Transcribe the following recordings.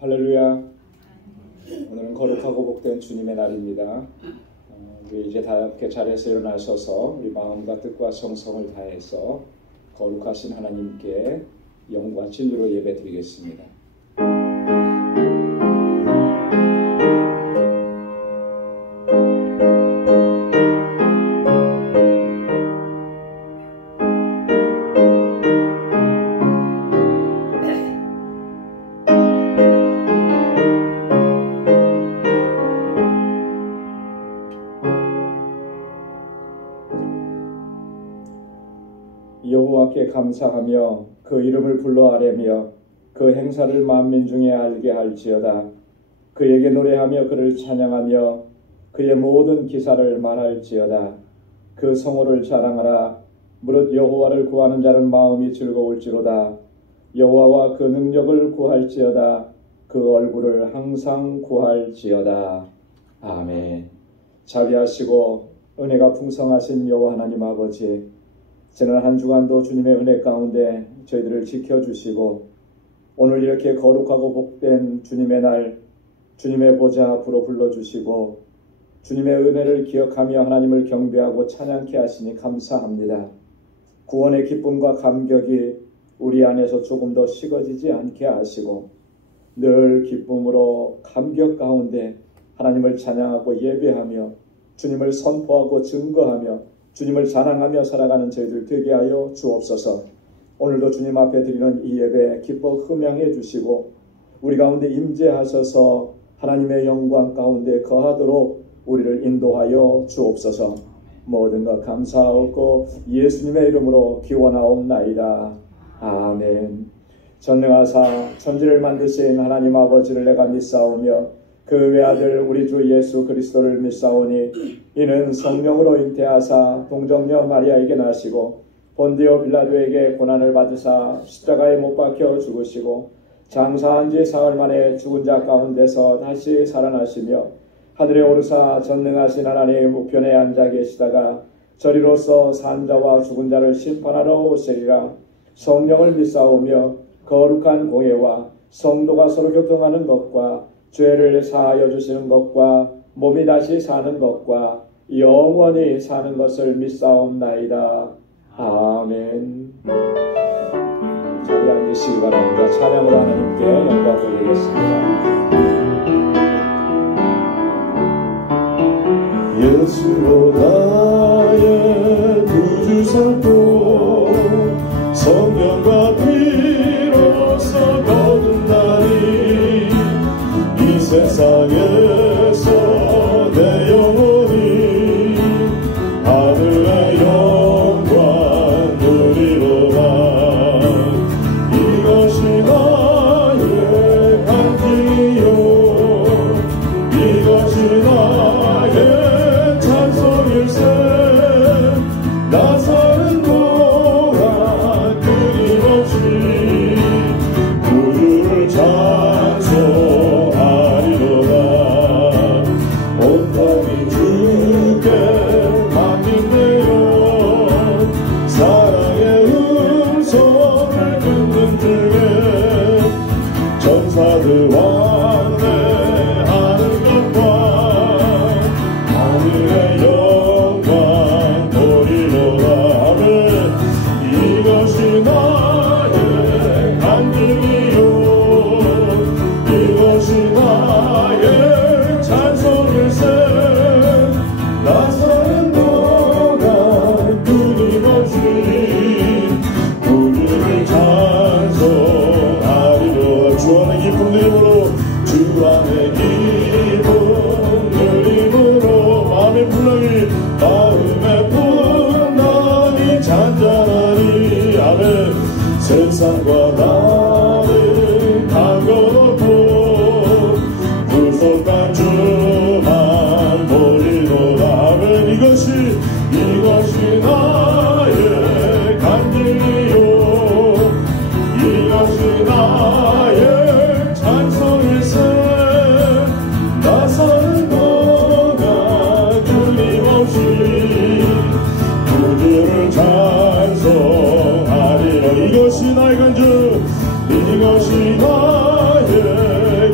할렐루야. 오늘은 거룩하고 복된 주님의 날입니다. 우리 이제 다 이렇게 자리에서 일어나셔서 우리 마음과 뜻과 정성을 다해서 거룩하신 하나님께 영과 진리로 예배드리겠습니다. 여호와께 감사하며 그 이름을 불러 아뢰며 그 행사를 만민 중에 알게 할지어다. 그에게 노래하며 그를 찬양하며 그의 모든 기사를 말할지어다. 그 성호를 자랑하라. 무릇 여호와를 구하는 자는 마음이 즐거울지로다. 여호와와 그 능력을 구할지어다. 그 얼굴을 항상 구할지어다. 아멘. 자비하시고 은혜가 풍성하신 여호와 하나님 아버지, 지난 한 주간도 주님의 은혜 가운데 저희들을 지켜주시고 오늘 이렇게 거룩하고 복된 주님의 날, 주님의 보좌 앞으로 불러주시고 주님의 은혜를 기억하며 하나님을 경배하고 찬양케 하시니 감사합니다. 구원의 기쁨과 감격이 우리 안에서 조금 더 식어지지 않게 하시고 늘 기쁨으로 감격 가운데 하나님을 찬양하고 예배하며 주님을 선포하고 증거하며 주님을 자랑하며 살아가는 저희들 되게 하여 주옵소서. 오늘도 주님 앞에 드리는 이 예배 기뻐 흠양해 주시고 우리 가운데 임재하셔서 하나님의 영광 가운데 거하도록 우리를 인도하여 주옵소서. 모든 것 감사하고 예수님의 이름으로 기원하옵나이다. 아멘. 전능하사 천지를 만드신 하나님 아버지를 내가 믿사오며 그 외아들 우리 주 예수 그리스도를 믿사오니 이는 성령으로 잉태하사 동정녀 마리아에게 나시고 본디오 빌라도에게 고난을 받으사 십자가에 못 박혀 죽으시고 장사한 지 사흘 만에 죽은 자 가운데서 다시 살아나시며 하늘에 오르사 전능하신 하나님 우편에 앉아 계시다가 저리로서 산 자와 죽은 자를 심판하러 오시리라. 성령을 믿사오며 거룩한 공예와 성도가 서로 교통하는 것과 죄를 사하여 주시는 것과 몸이 다시 사는 것과 영원히 사는 것을 믿사옵나이다. 아멘. 자리 앉으시기 바랍니다. 찬양으로 하나님께 영광 돌리겠습니다. 예수로 나의 구주 삼고 성령과 피로써 거둔 날이 이 세상에서 내 영혼이 하늘의 영광 누리로다. 이것이 나의 간증이요 이것이 나의 찬송일세. 나 사는 동안 끊임없이 구주를 찬송하리로다. 온몸이 주께 맡긴대요. 사랑의 음성을 듣는 중에 전사들 왕래하는 것과 하늘의 영광 보리로다. 아멘. 이것이 나의 간증이요 이것이 나의 찬송일세. 나 사는 동안 끊임없이 구주를 찬송하리로다. 주 안의 기쁨 누림으로 주 안의 기쁨 누림으로 마음의 분량이 잔잔하니. 아멘. 세상과 나를 가거놓고 구속한 주만 보리로다. 아멘. 이것이 나의 간증이요 이것이 나의 찬송일세. 나 사는 동안 끊임없이 구주를 찬송하리라. 이것이 나의 간증 이것이 나의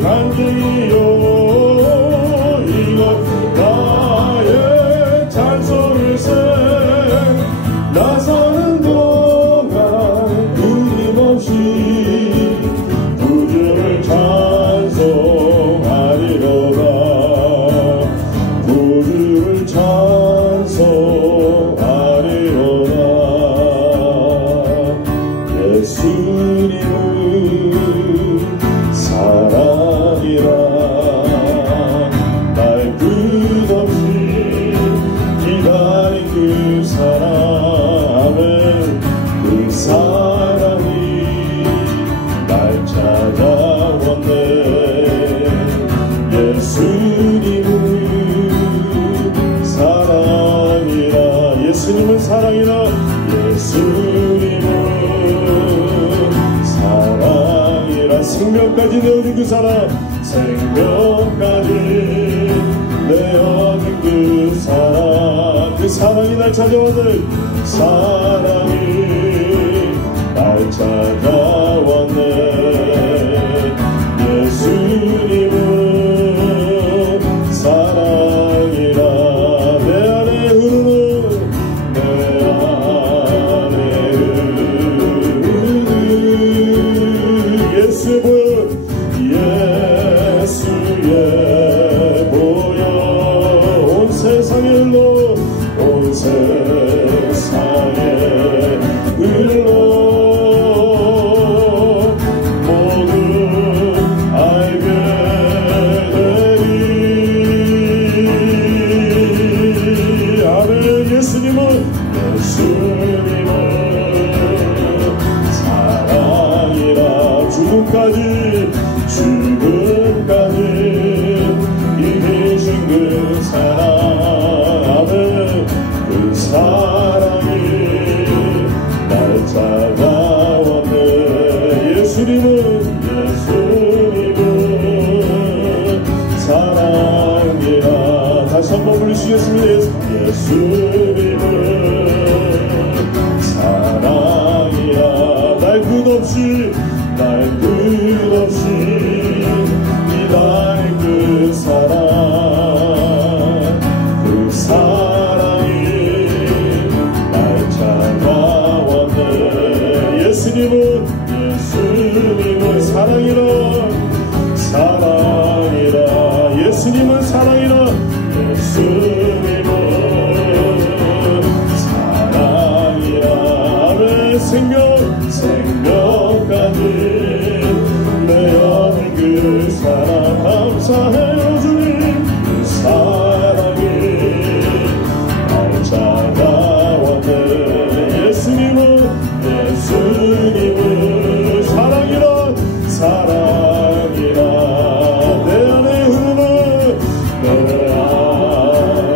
생명까지 내어준 그 사랑, 생명까지 내어준 그 사랑, 그 사랑이 날 찾아오는 사랑이 날 찾아왔네. 예수님은 사랑이라. 내 안에 흐르는, 내 안에 흐르는 예수의 보혈, 예수의 보혈 온 세상에 흘러, 온 세상에 흘러 모두 알게 되리. 아멘. 예수님은 사랑이라. 죽음까지 이기신 그 사랑, 아멘. 그 사랑이 날 찾아왔네. 예수님은 사랑이라. 다시 한번 부르시겠습니다. 예수님은 사랑이라. 날 끝없이 기다린 그 사랑, 그 사랑이 날 찾아왔네. 예수님은 사랑이라. 예수님은 사랑이라. 예수님은 사랑이라. 아멘. 생명까지 내어준 그 사랑, 감사해요 주님. 그 사랑이 날 찾아왔네. 예수님은 사랑이라. 내 안에 흐르는, 내 안에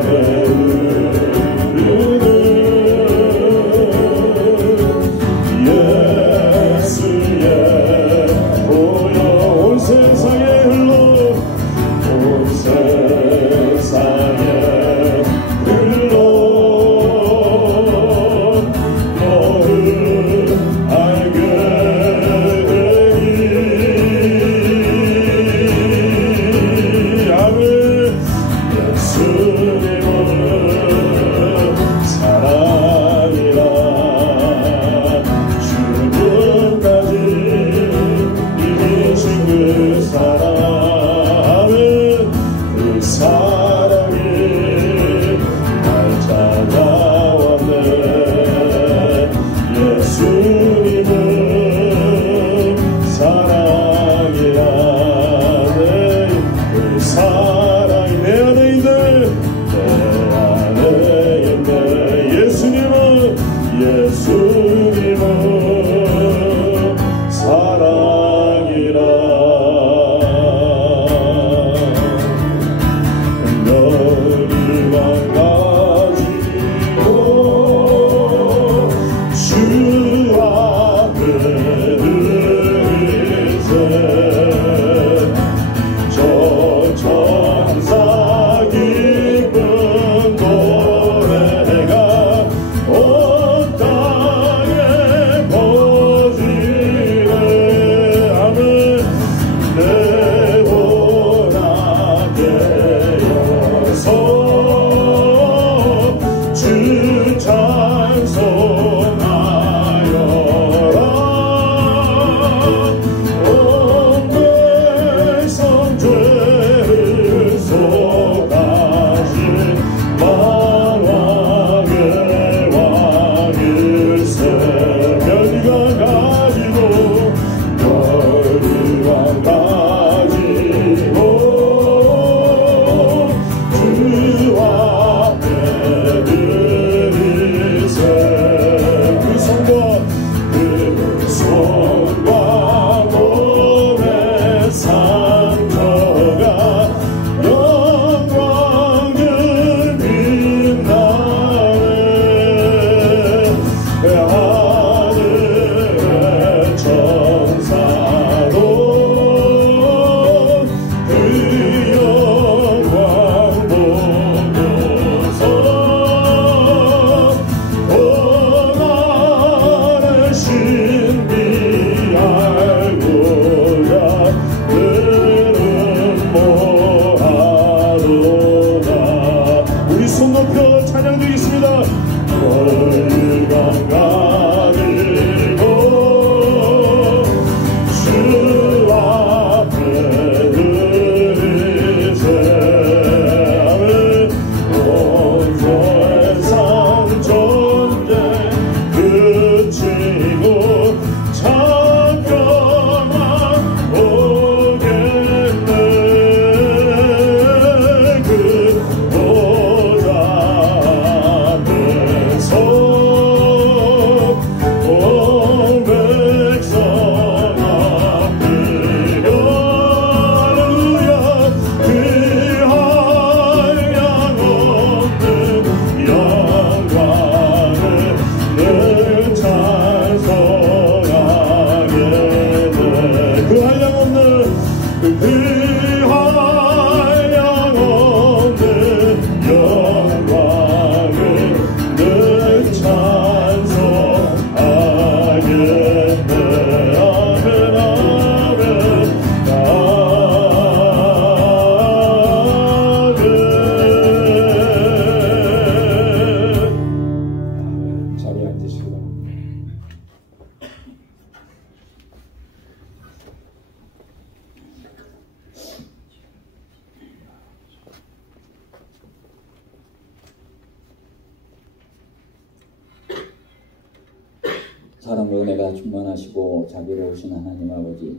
사랑과 은혜가 충만하시고 자비로우신 하나님 아버지,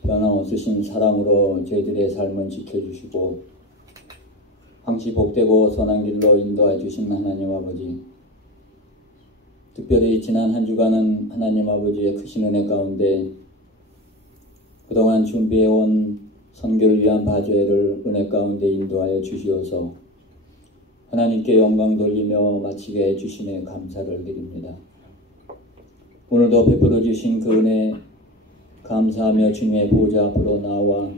변함없으신 사랑으로 저희들의 삶을 지켜주시고 항시 복되고 선한 길로 인도해 주신 하나님 아버지, 특별히 지난 한 주간은 하나님 아버지의 크신 은혜 가운데 그동안 준비해온 선교를 위한 바제를 은혜 가운데 인도하여 주시어서 하나님께 영광 돌리며 마치게 해주심에 감사를 드립니다. 오늘도 베풀어 주신 그 은혜 감사하며 주님의 보좌 앞으로 나와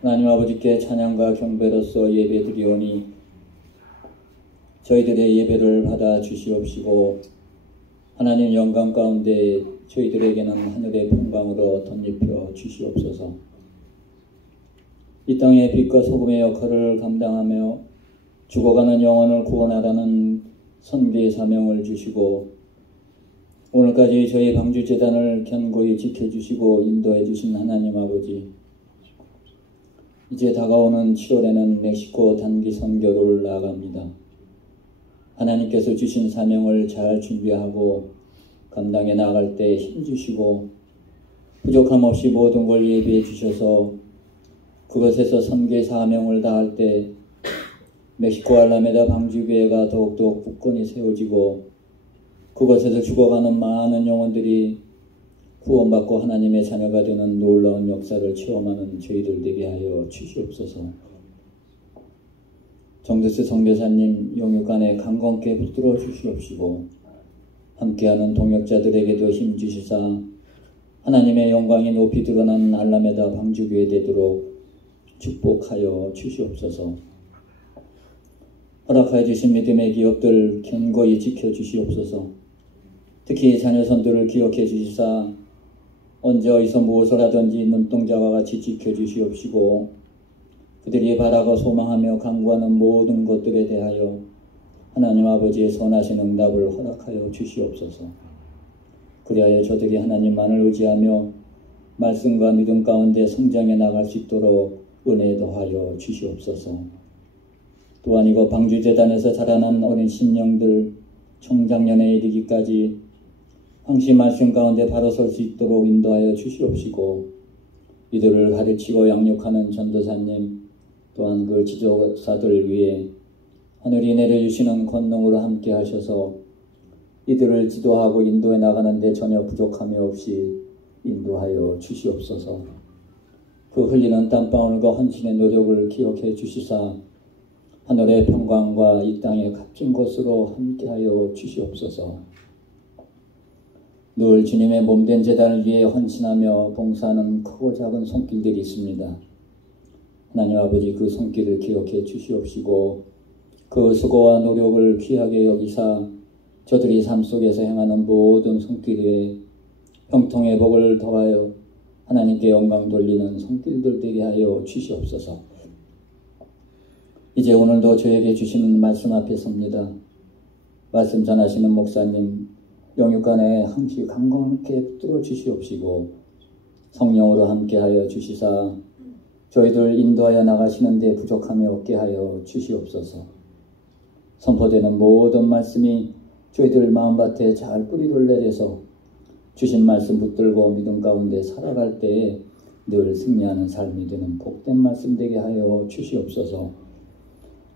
하나님 아버지께 찬양과 경배로서 예배 드리오니 저희들의 예배를 받아 주시옵시고 하나님 영광 가운데 저희들에게는 하늘의 평강으로 덧입혀 주시옵소서. 이 땅의 빛과 소금의 역할을 감당하며 죽어가는 영혼을 구원하라는 선교의 사명을 주시고 오늘까지 저희 방주재단을 견고히 지켜주시고 인도해 주신 하나님 아버지, 이제 다가오는 7월에는 멕시코 단기 선교를 나아갑니다. 하나님께서 주신 사명을 잘 준비하고 감당해 나갈 때 힘주시고 부족함 없이 모든 걸 예비해 주셔서 그것에서 선교의 사명을 다할 때 멕시코 알라메다 방주교회가 더욱더 굳건히 세워지고 그곳에서 죽어가는 많은 영혼들이 구원받고 하나님의 자녀가 되는 놀라운 역사를 체험하는 저희들 되게 하여 주시옵소서. 정드스 선교사님 영육간에 강건케 붙들어 주시옵시고 함께하는 동역자들에게도 힘 주시사 하나님의 영광이 높이 드러난 알라메다 방주교회 되도록 축복하여 주시옵소서. 허락하여 주신 믿음의 기업들 견고히 지켜주시옵소서. 특히 자녀선들을 기억해 주시사 언제 어디서 무엇을 하든지 눈동자와 같이 지켜주시옵시고 그들이 바라고 소망하며 간구하는 모든 것들에 대하여 하나님 아버지의 선하신 응답을 허락하여 주시옵소서. 그리하여 저들이 하나님만을 의지하며 말씀과 믿음 가운데 성장해 나갈 수 있도록 은혜 더하여 주시옵소서. 또한 이거 방주재단에서 자라난 어린 심령들 청장년에 이르기까지 항시 말씀 가운데 바로 설 수 있도록 인도하여 주시옵시고 이들을 가르치고 양육하는 전도사님 또한 그 지도사들을 위해 하늘이 내려주시는 권능으로 함께 하셔서 이들을 지도하고 인도해 나가는데 전혀 부족함이 없이 인도하여 주시옵소서. 그 흘리는 땀방울과 헌신의 노력을 기억해 주시사 하늘의 평강과 이 땅의 값진 것으로 함께하여 주시옵소서. 늘 주님의 몸된 제단을 위해 헌신하며 봉사하는 크고 작은 손길들이 있습니다. 하나님 아버지 그 손길을 기억해 주시옵시고 그 수고와 노력을 귀하게 여기사 저들이 삶 속에서 행하는 모든 손길에 형통의 복을 더하여 하나님께 영광 돌리는 손길들 되게 하여 주시옵소서. 이제 오늘도 저에게 주시는 말씀 앞에 섭니다. 말씀 전하시는 목사님 영육간에 항시 강건하게 붙들어 주시옵시고 성령으로 함께하여 주시사 저희들 인도하여 나가시는데 부족함이 없게 하여 주시옵소서. 선포되는 모든 말씀이 저희들 마음밭에 잘 뿌리를 내려서 주신 말씀 붙들고 믿음 가운데 살아갈 때에 늘 승리하는 삶이 되는 복된 말씀 되게 하여 주시옵소서.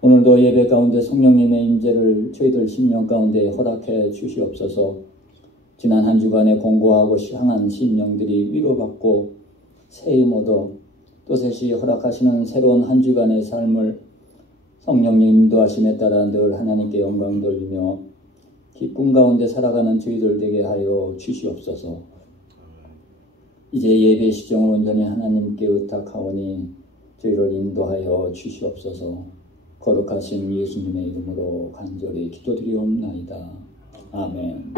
오늘도 예배 가운데 성령님의 임재를 저희들 심령 가운데 허락해 주시옵소서. 지난 한 주간에 공고하고 향한 심령들이 위로받고 새힘 얻어 또다시 허락하시는 새로운 한 주간의 삶을 성령님 인도하심에 따라 늘 하나님께 영광 돌리며 기쁨 가운데 살아가는 저희들 되게 하여 주시옵소서. 이제 예배 시정을 온전히 하나님께 의탁하오니 저희를 인도하여 주시옵소서. 거룩하신 예수님의 이름으로 간절히 기도드리옵나이다. 아멘.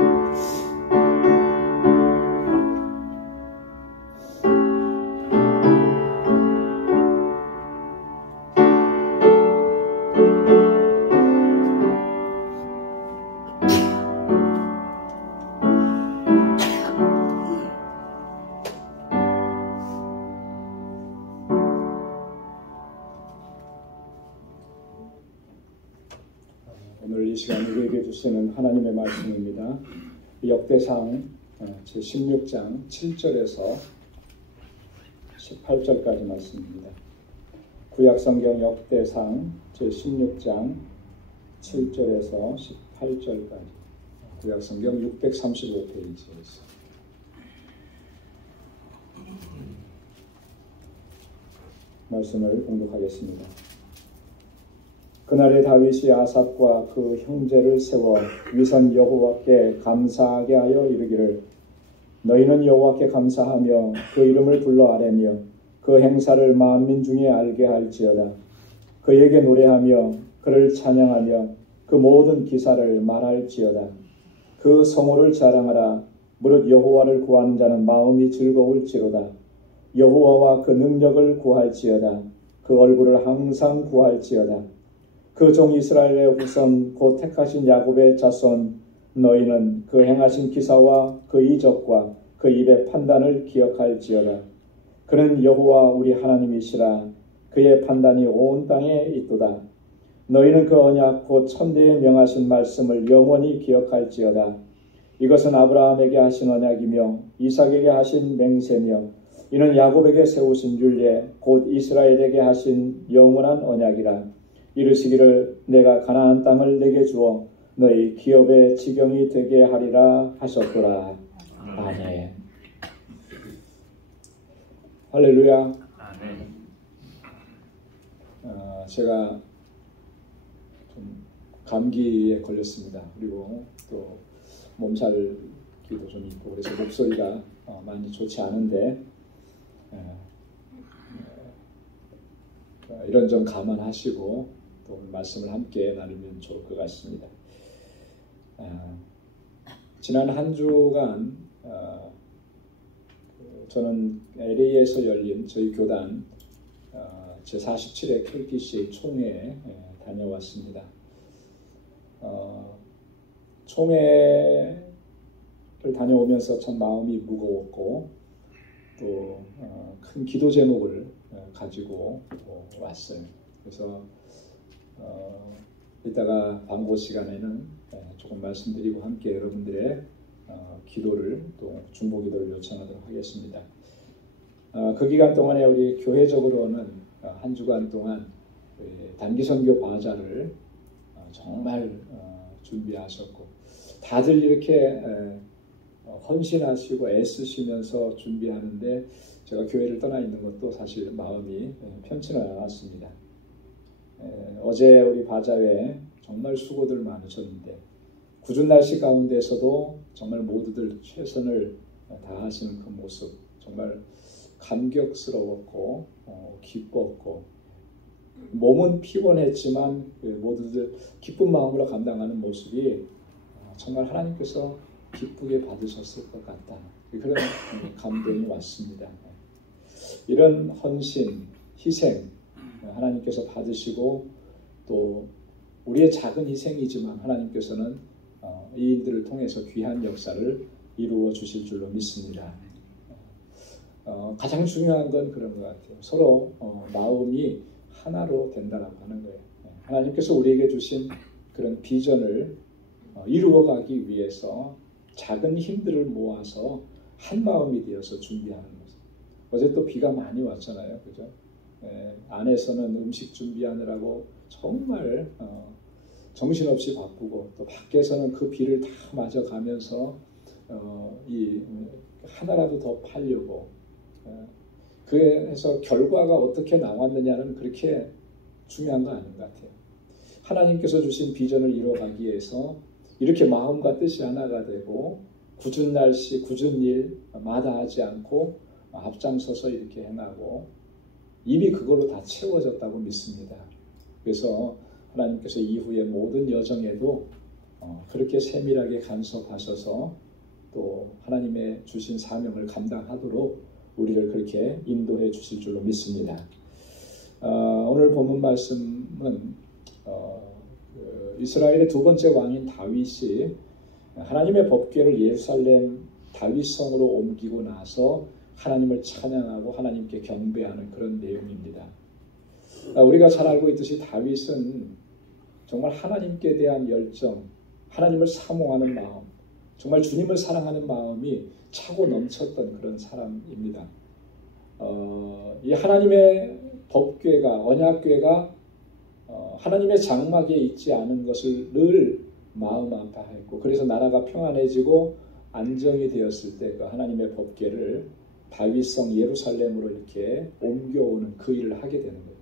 오늘 이 시간 우리에게 주시는 하나님의 말씀입니다. 역대상 제16장 7절에서 18절까지 말씀입니다. 구약성경 역대상 제16장 7절에서 18절까지 구약성경 635페이지에서 말씀을 봉독하겠습니다. 그날에 다윗이 아삽과 그 형제를 세워 위선 여호와께 감사하게 하여 이르기를 너희는 여호와께 감사하며 그 이름을 불러 아뢰며 그 행사를 만민 중에 알게 할지어다. 그에게 노래하며 그를 찬양하며 그 모든 기사를 말할지어다. 그 성호를 자랑하라. 무릇 여호와를 구하는 자는 마음이 즐거울지로다. 여호와와 그 능력을 구할지어다. 그 얼굴을 항상 구할지어다. 그 종 이스라엘의 후손 곧 택하신 야곱의 자손 너희는 그 행하신 기사와 그 이적과 그 입의 판단을 기억할지어다. 그는 여호와 우리 하나님이시라. 그의 판단이 온 땅에 있도다. 너희는 그 언약 곧 천대에 명하신 말씀을 영원히 기억할지어다. 이것은 아브라함에게 하신 언약이며 이삭에게 하신 맹세며 이는 야곱에게 세우신 율례 곧 이스라엘에게 하신 영원한 언약이라. 이르시기를 내가 가나안 땅을 내게 주어 너희 기업의 지경이 되게 하리라 하셨더라. 아멘. 할렐루야. 제가 좀 감기에 걸렸습니다. 그리고 또 몸살기도 좀 있고 그래서 목소리가 많이 좋지 않은데 이런 점 감안하시고 또 말씀을 함께 나누면 좋을 것 같습니다. 지난 한 주간 저는 LA에서 열린 저희 교단 제47회 KPCA 총회에 다녀왔습니다. 총회를 다녀오면서 참 마음이 무거웠고 또 큰 기도 제목을 가지고 왔어요. 그래서 이따가 광고 시간에는 조금 말씀드리고 함께 여러분들의 기도를 또 중보 기도를 요청하도록 하겠습니다. 그 기간 동안에 우리 교회적으로는 한 주간 동안 단기 선교 바자를 정말 준비하셨고 다들 이렇게 헌신하시고 애쓰시면서 준비하는데 제가 교회를 떠나 있는 것도 사실 마음이 편치는 않았습니다. 어제 우리 바자회에 정말 수고들 많으셨는데 궂은 날씨 가운데서도 정말 모두들 최선을 다하시는 그 모습 정말 감격스러웠고 기뻤고 몸은 피곤했지만 모두들 기쁜 마음으로 감당하는 모습이 정말 하나님께서 기쁘게 받으셨을 것 같다. 그런 감동이 왔습니다. 이런 헌신, 희생 하나님께서 받으시고 또 우리의 작은 희생이지만 하나님께서는 이 일들을 통해서 귀한 역사를 이루어 주실 줄로 믿습니다. 가장 중요한 건 그런 것 같아요. 서로 마음이 하나로 된다라고 하는 거예요. 하나님께서 우리에게 주신 그런 비전을 이루어가기 위해서 작은 힘들을 모아서 한 마음이 되어서 준비하는 거죠. 어제 또 비가 많이 왔잖아요, 그죠? 안에서는 음식 준비하느라고 정말 정신없이 바쁘고 또 밖에서는 그 비를 다 맞아가면서 이 하나라도 더 팔려고 그래서 결과가 어떻게 나왔느냐는 그렇게 중요한 거 아닌 것 같아요. 하나님께서 주신 비전을 이뤄가기 위해서 이렇게 마음과 뜻이 하나가 되고 굳은 날씨, 굳은 일 마다하지 않고 앞장서서 이렇게 해나고 이미 그걸로 다 채워졌다고 믿습니다. 그래서 하나님께서 이후의 모든 여정에도 그렇게 세밀하게 간섭하셔서 또 하나님의 주신 사명을 감당하도록 우리를 그렇게 인도해 주실 줄로 믿습니다. 오늘 본문 말씀은 이스라엘의 두 번째 왕인 다윗이 하나님의 법궤를 예루살렘 다윗성으로 옮기고 나서 하나님을 찬양하고 하나님께 경배하는 그런 내용입니다. 우리가 잘 알고 있듯이 다윗은 정말 하나님께 대한 열정, 하나님을 사모하는 마음, 정말 주님을 사랑하는 마음이 차고 넘쳤던 그런 사람입니다. 이 하나님의 법궤가, 언약궤가 하나님의 장막에 있지 않은 것을 늘 마음 아파했고, 그래서 나라가 평안해지고 안정이 되었을 때 그 하나님의 법궤를 다윗성 예루살렘으로 이렇게 옮겨오는 그 일을 하게 되는 거예요.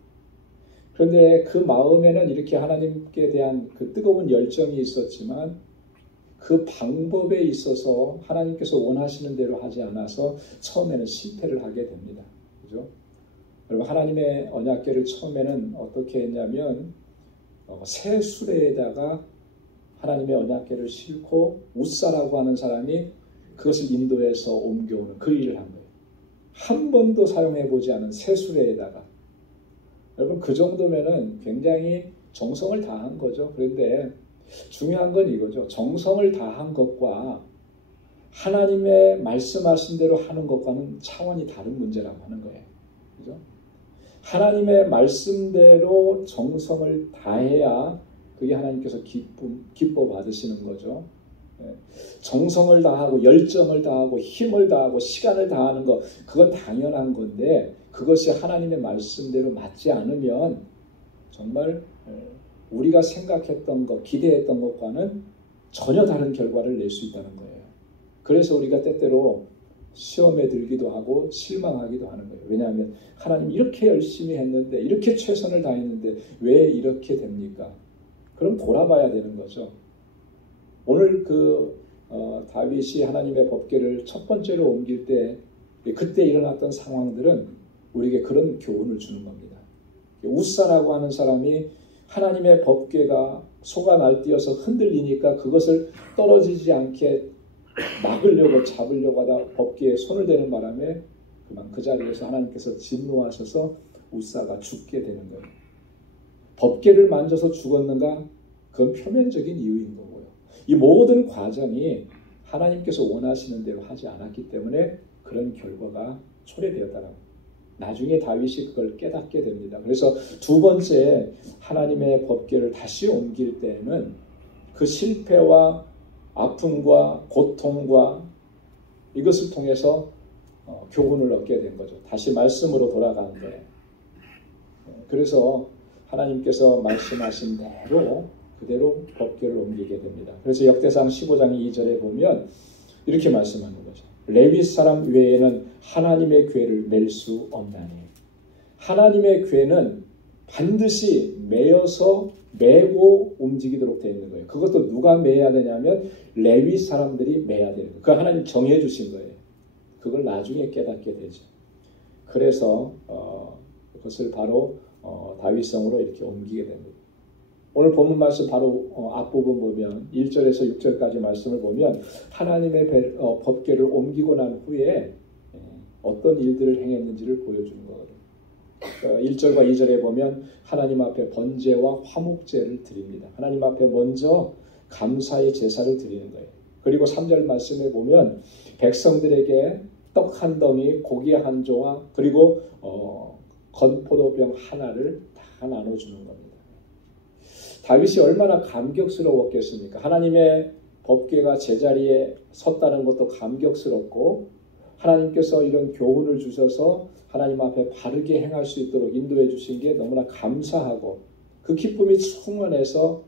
그런데 그 마음에는 이렇게 하나님께 대한 그 뜨거운 열정이 있었지만 그 방법에 있어서 하나님께서 원하시는 대로 하지 않아서 처음에는 실패를 하게 됩니다. 그죠? 여러분, 하나님의 언약궤를 처음에는 어떻게 했냐면 새 수레에다가 하나님의 언약궤를 싣고 웃사라고 하는 사람이 그것을 인도해서 옮겨오는 그 일을 한 거예요. 한 번도 사용해보지 않은 새 수레에다가. 여러분, 그 정도면은 굉장히 정성을 다한 거죠. 그런데 중요한 건 이거죠. 정성을 다한 것과 하나님의 말씀하신 대로 하는 것과는 차원이 다른 문제라고 하는 거예요. 그죠? 하나님의 말씀대로 정성을 다해야 그게 하나님께서 기뻐 받으시는 거죠. 정성을 다하고 열정을 다하고 힘을 다하고 시간을 다하는 것, 그건 당연한 건데 그것이 하나님의 말씀대로 맞지 않으면 정말 우리가 생각했던 것, 기대했던 것과는 전혀 다른 결과를 낼 수 있다는 거예요. 그래서 우리가 때때로 시험에 들기도 하고 실망하기도 하는 거예요. 왜냐하면 하나님 이렇게 열심히 했는데, 이렇게 최선을 다했는데 왜 이렇게 됩니까? 그럼 돌아봐야 되는 거죠. 오늘 다윗이 하나님의 법궤를 첫 번째로 옮길 때 그때 일어났던 상황들은 우리에게 그런 교훈을 주는 겁니다. 웃사라고 하는 사람이 하나님의 법궤가 소가 날뛰어서 흔들리니까 그것을 떨어지지 않게 막으려고 잡으려고 하다 법궤에 손을 대는 바람에 그만 그 자리에서 하나님께서 진노하셔서 웃사가 죽게 되는 거예요. 법궤를 만져서 죽었는가? 그건 표면적인 이유인 거고요. 이 모든 과정이 하나님께서 원하시는 대로 하지 않았기 때문에 그런 결과가 초래되었다라고. 나중에 다윗이 그걸 깨닫게 됩니다. 그래서 두 번째 하나님의 법궤를 다시 옮길 때에는 그 실패와 아픔과 고통과 이것을 통해서 교훈을 얻게 된 거죠. 다시 말씀으로 돌아간 거예요. 그래서 하나님께서 말씀하신 대로 그대로 법궤를 옮기게 됩니다. 그래서 역대상 15장 2절에 보면 이렇게 말씀하는 거죠. 레위 사람 외에는 하나님의 궤를 맬 수 없나니. 하나님의 궤는 반드시 메고 움직이도록 되어 있는 거예요. 그것도 누가 메야 되냐면 레위 사람들이 메야 되는 거예요. 그거 하나님 정해 주신 거예요. 그걸 나중에 깨닫게 되죠. 그래서 그것을 바로 다윗성으로 이렇게 옮기게 됩니다. 오늘 본문 말씀 바로 앞부분 보면 1절에서 6절까지 말씀을 보면 하나님의 법궤를 옮기고 난 후에 어떤 일들을 행했는지를 보여주는 거거든요. 1절과 2절에 보면 하나님 앞에 번제와 화목제를 드립니다. 하나님 앞에 먼저 감사의 제사를 드리는 거예요. 그리고 3절 말씀에 보면 백성들에게 떡 한 덩이, 고기 한 조각, 그리고 건포도병 하나를 다 나눠주는 겁니다. 다윗이 얼마나 감격스러웠겠습니까? 하나님의 법궤가 제자리에 섰다는 것도 감격스럽고 하나님께서 이런 교훈을 주셔서 하나님 앞에 바르게 행할 수 있도록 인도해 주신 게 너무나 감사하고 그 기쁨이 충만해서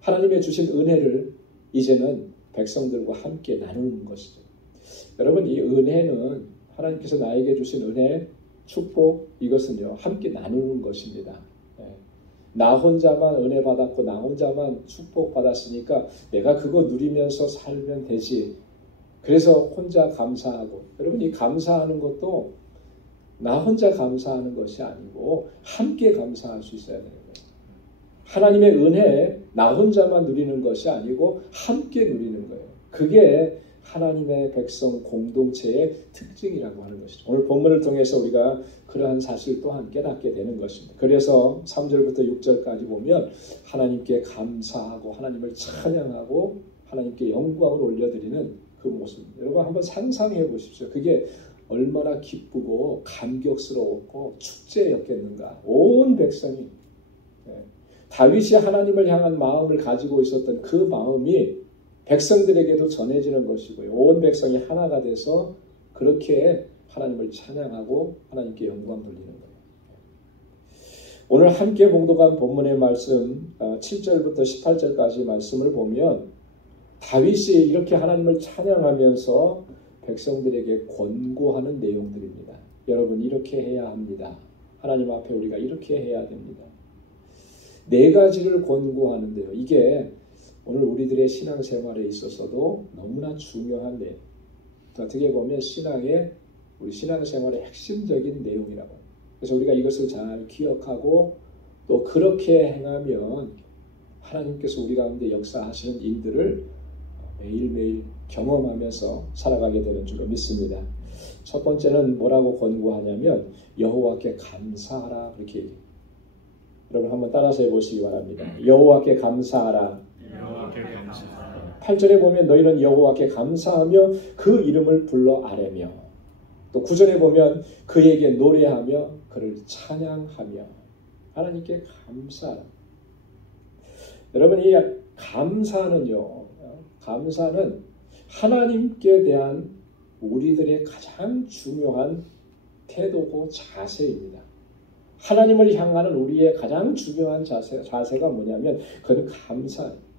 하나님의 주신 은혜를 이제는 백성들과 함께 나누는 것이죠. 여러분, 이 은혜는 하나님께서 나에게 주신 은혜, 축복, 이것은요 함께 나누는 것입니다. 나 혼자만 은혜 받았고 나 혼자만 축복 받았으니까 내가 그거 누리면서 살면 되지. 그래서 혼자 감사하고, 여러분 이 감사하는 것도 나 혼자 감사하는 것이 아니고 함께 감사할 수 있어야 되는 거예요. 하나님의 은혜 나 혼자만 누리는 것이 아니고 함께 누리는 거예요. 그게 하나님의 백성 공동체의 특징이라고 하는 것이죠. 오늘 본문을 통해서 우리가 그러한 사실 또한 깨닫게 되는 것입니다. 그래서 3절부터 6절까지 보면 하나님께 감사하고 하나님을 찬양하고 하나님께 영광을 올려드리는 그 모습. 여러분 한번 상상해 보십시오. 그게 얼마나 기쁘고 감격스러웠고 축제였겠는가. 온 백성이 다윗이 하나님을 향한 마음을 가지고 있었던 그 마음이 백성들에게도 전해지는 것이고요. 온 백성이 하나가 돼서 그렇게 하나님을 찬양하고 하나님께 영광 돌리는 거예요. 오늘 함께 봉독한 본문의 말씀 7절부터 18절까지 말씀을 보면 다윗이 이렇게 하나님을 찬양하면서 백성들에게 권고하는 내용들입니다. 여러분 이렇게 해야 합니다. 하나님 앞에 우리가 이렇게 해야 됩니다. 4가지를 권고하는데요. 이게 오늘 우리들의 신앙생활에 있어서도 너무나 중요한 내용. 어떻게 보면 우리 신앙생활의 핵심적인 내용이라고. 그래서 우리가 이것을 잘 기억하고 또 그렇게 행하면 하나님께서 우리 가운데 역사하시는 일들을 매일매일 경험하면서 살아가게 되는 줄로 믿습니다. 첫 번째는 뭐라고 권고하냐면 여호와께 감사하라 그렇게 얘기해요. 여러분 한번 따라서 해보시기 바랍니다. 여호와께 감사하라. 8절에 보면 너희는 여호와께 감사하며 그 이름을 불러 아뢰며, 또 9절에 보면 그에게 노래하며 그를 찬양하며. 하나님께 감사하라. 여러분 이 감사는요, 감사는 하나님께 대한 우리들의 가장 중요한 태도고 자세입니다. 하나님을 향하는 우리의 가장 중요한 자세가 뭐냐면 그건 감사예요.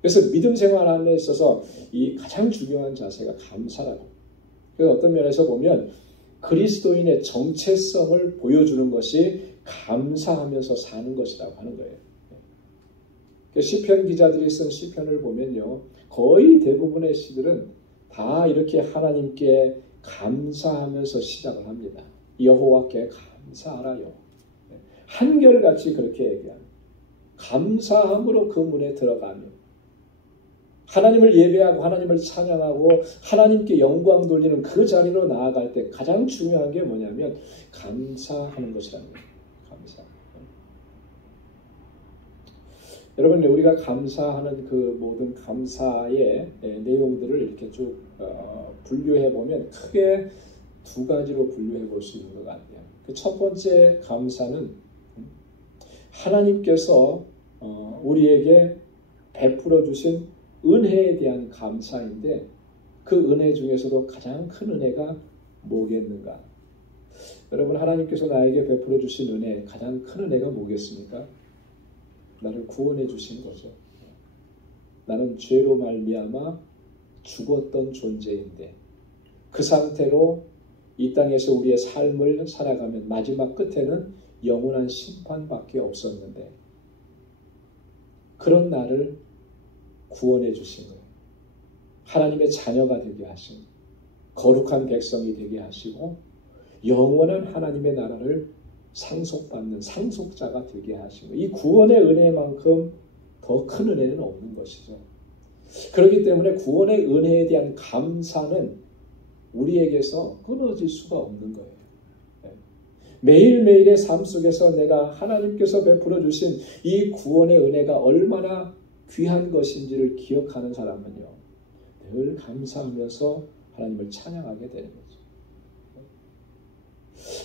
그래서 믿음 생활하는 데 있어서 이 가장 중요한 자세가 감사라고. 그래서 어떤 면에서 보면 그리스도인의 정체성을 보여주는 것이 감사하면서 사는 것이라고 하는 거예요. 시편 기자들이 쓴 시편을 보면요, 거의 대부분의 시들은 다 이렇게 하나님께 감사하면서 시작을 합니다. 여호와께 감사하라요. 한결같이 그렇게 얘기합니다. 감사함으로 그 문에 들어가며 하나님을 예배하고 하나님을 찬양하고 하나님께 영광 돌리는 그 자리로 나아갈 때 가장 중요한 게 뭐냐면 감사하는 것이라는 거예요. 감사. 여러분 우리가 감사하는 그 모든 감사의 내용들을 이렇게 쭉 분류해 보면 크게 2가지로 분류해 볼 수 있는 것 같아요. 그 첫 번째 감사는 하나님께서 우리에게 베풀어 주신 은혜에 대한 감사인데, 그 은혜 중에서도 가장 큰 은혜가 뭐겠는가? 여러분 하나님께서 나에게 베풀어 주신 은혜, 가장 큰 은혜가 뭐겠습니까? 나를 구원해 주신 거죠. 나는 죄로 말미암아 죽었던 존재인데 그 상태로 이 땅에서 우리의 삶을 살아가면 마지막 끝에는 영원한 심판밖에 없었는데 그런 나를 구원해 주신 거예요. 하나님의 자녀가 되게 하신, 거룩한 백성이 되게 하시고 영원한 하나님의 나라를 상속받는 상속자가 되게 하신 거예요. 이 구원의 은혜만큼 더 큰 은혜는 없는 것이죠. 그렇기 때문에 구원의 은혜에 대한 감사는 우리에게서 끊어질 수가 없는 거예요. 매일매일의 삶 속에서 내가 하나님께서 베풀어 주신 이 구원의 은혜가 얼마나 귀한 것인지를 기억하는 사람은요, 늘 감사하면서 하나님을 찬양하게 되는 거죠.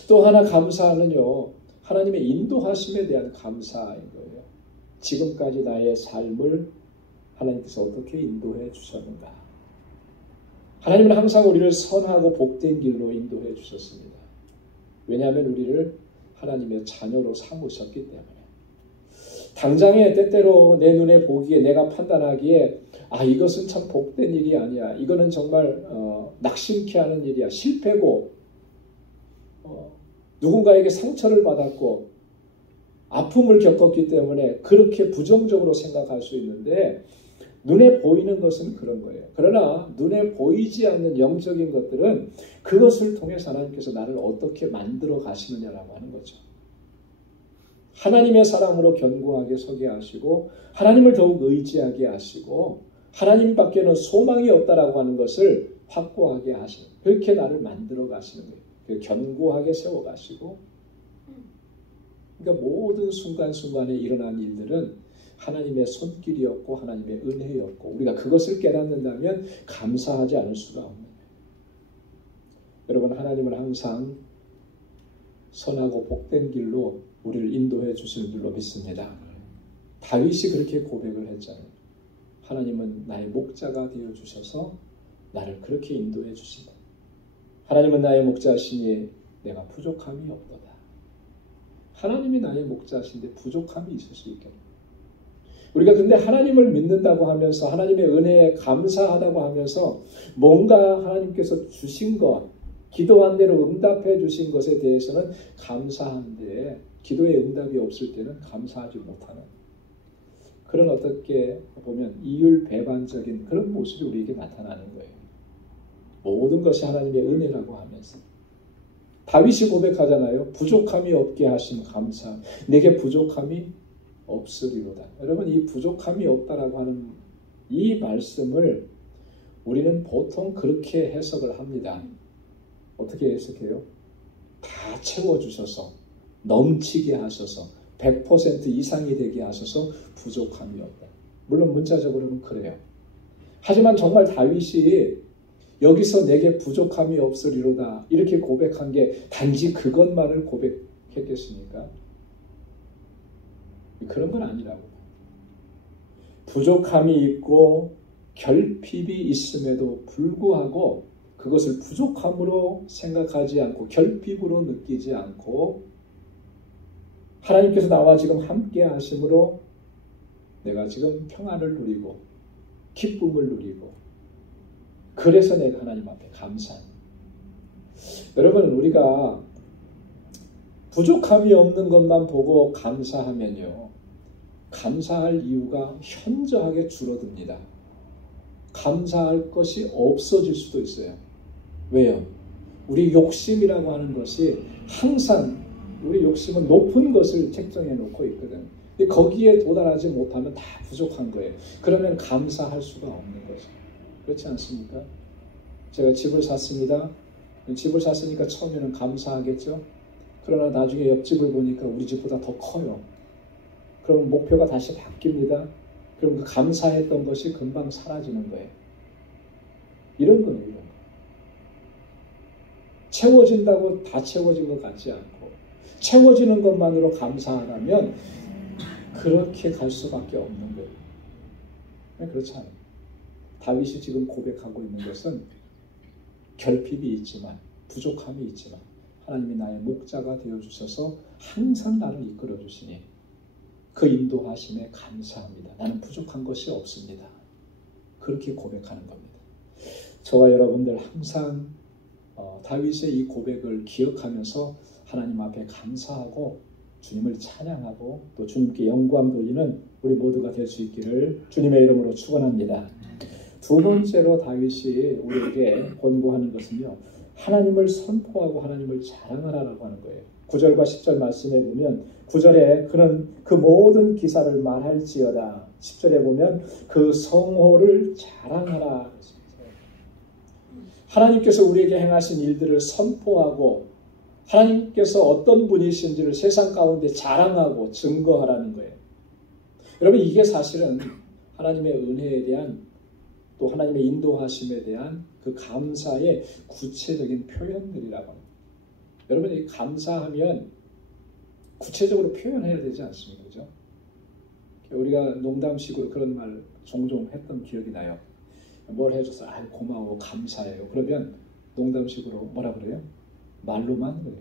또 하나 감사는요, 하나님의 인도하심에 대한 감사인 거예요. 지금까지 나의 삶을 하나님께서 어떻게 인도해 주셨는가. 하나님은 항상 우리를 선하고 복된 길로 인도해 주셨습니다. 왜냐하면 우리를 하나님의 자녀로 삼으셨기 때문에. 당장에 때때로 내 눈에 보기에, 내가 판단하기에 이것은 참 복된 일이 아니야, 이거는 정말 낙심케 하는 일이야, 실패고 누군가에게 상처를 받았고 아픔을 겪었기 때문에 그렇게 부정적으로 생각할 수 있는데, 눈에 보이는 것은 그런 거예요. 그러나 눈에 보이지 않는 영적인 것들은 그것을 통해서 하나님께서 나를 어떻게 만들어 가시느냐라고 하는 거죠. 하나님의 사람으로 견고하게 서게 하시고 하나님을 더욱 의지하게 하시고 하나님밖에는 소망이 없다라고 하는 것을 확고하게 하시는, 그렇게 나를 만들어 가시는 거예요. 견고하게 세워 가시고, 그러니까 모든 순간순간에 일어난 일들은 하나님의 손길이었고 하나님의 은혜였고, 우리가 그것을 깨닫는다면 감사하지 않을 수가 없는 거예요. 여러분 하나님은 항상 선하고 복된 길로 우리를 인도해 주시는 줄로 믿습니다. 다윗이 그렇게 고백을 했잖아요. 하나님은 나의 목자가 되어주셔서 나를 그렇게 인도해 주신다. 하나님은 나의 목자시니 내가 부족함이 없도다. 하나님이 나의 목자신데 부족함이 있을 수 있겠다. 우리가 근데 하나님을 믿는다고 하면서 하나님의 은혜에 감사하다고 하면서 뭔가 하나님께서 주신 것, 기도한 대로 응답해 주신 것에 대해서는 감사한데 기도의 응답이 없을 때는 감사하지 못하는 그런 어떻게 보면 이율배반적인 그런 모습이 우리에게 나타나는 거예요. 모든 것이 하나님의 은혜라고 하면서 다윗이 고백하잖아요. 부족함이 없게 하심 감사. 내게 부족함이 없으리로다. 여러분 이 부족함이 없다라고 하는 이 말씀을 우리는 보통 그렇게 해석을 합니다. 어떻게 해석해요? 다 채워주셔서 넘치게 하셔서 100% 이상이 되게 하셔서 부족함이 없다. 물론 문자적으로는 그래요. 하지만 정말 다윗이 여기서 내게 부족함이 없으리로다 이렇게 고백한 게 단지 그것만을 고백했겠습니까? 그런 건 아니라고. 부족함이 있고 결핍이 있음에도 불구하고 그것을 부족함으로 생각하지 않고 결핍으로 느끼지 않고 하나님께서 나와 지금 함께 하심으로 내가 지금 평안을 누리고 기쁨을 누리고 그래서 내가 하나님 앞에 감사합니다. 여러분 우리가 부족함이 없는 것만 보고 감사하면요. 감사할 이유가 현저하게 줄어듭니다. 감사할 것이 없어질 수도 있어요. 왜요? 우리 욕심이라고 하는 것이 항상 우리 욕심은 높은 것을 책정해 놓고 있거든. 근데 거기에 도달하지 못하면 다 부족한 거예요. 그러면 감사할 수가 없는 거죠. 그렇지 않습니까? 제가 집을 샀습니다. 집을 샀으니까 처음에는 감사하겠죠. 그러나 나중에 옆집을 보니까 우리 집보다 더 커요. 그럼 목표가 다시 바뀝니다. 그럼 그 감사했던 것이 금방 사라지는 거예요. 이런 거예요. 이런 거. 채워진다고 다 채워진 것 같지 않고 채워지는 것만으로 감사하다면 그렇게 갈 수밖에 없는 거예요. 그렇지 않아요. 다윗이 지금 고백하고 있는 것은 결핍이 있지만 부족함이 있지만 하나님이 나의 목자가 되어주셔서 항상 나를 이끌어 주시니 그 인도하심에 감사합니다. 나는 부족한 것이 없습니다. 그렇게 고백하는 겁니다. 저와 여러분들 항상 다윗의 이 고백을 기억하면서 하나님 앞에 감사하고 주님을 찬양하고 또 주님께 영광 돌리는 우리 모두가 될 수 있기를 주님의 이름으로 축원합니다. 두 번째로 다윗이 우리에게 권고하는 것은요. 하나님을 선포하고 하나님을 자랑하라고 하는 거예요. 9절과 10절 말씀에 보면 9절에 그는 그 모든 기사를 말할지어다. 10절에 보면 그 성호를 자랑하라. 하나님께서 우리에게 행하신 일들을 선포하고 하나님께서 어떤 분이신지를 세상 가운데 자랑하고 증거하라는 거예요. 여러분 이게 사실은 하나님의 은혜에 대한 또 하나님의 인도하심에 대한 그 감사의 구체적인 표현들이라고 합니다. 여러분 이 감사하면 구체적으로 표현해야 되지 않습니까? 그죠? 우리가 농담식으로 그런 말 종종 했던 기억이 나요. 뭘 해줘서 고마워 감사해요. 그러면 농담식으로 뭐라 그래요? 말로만 그래요.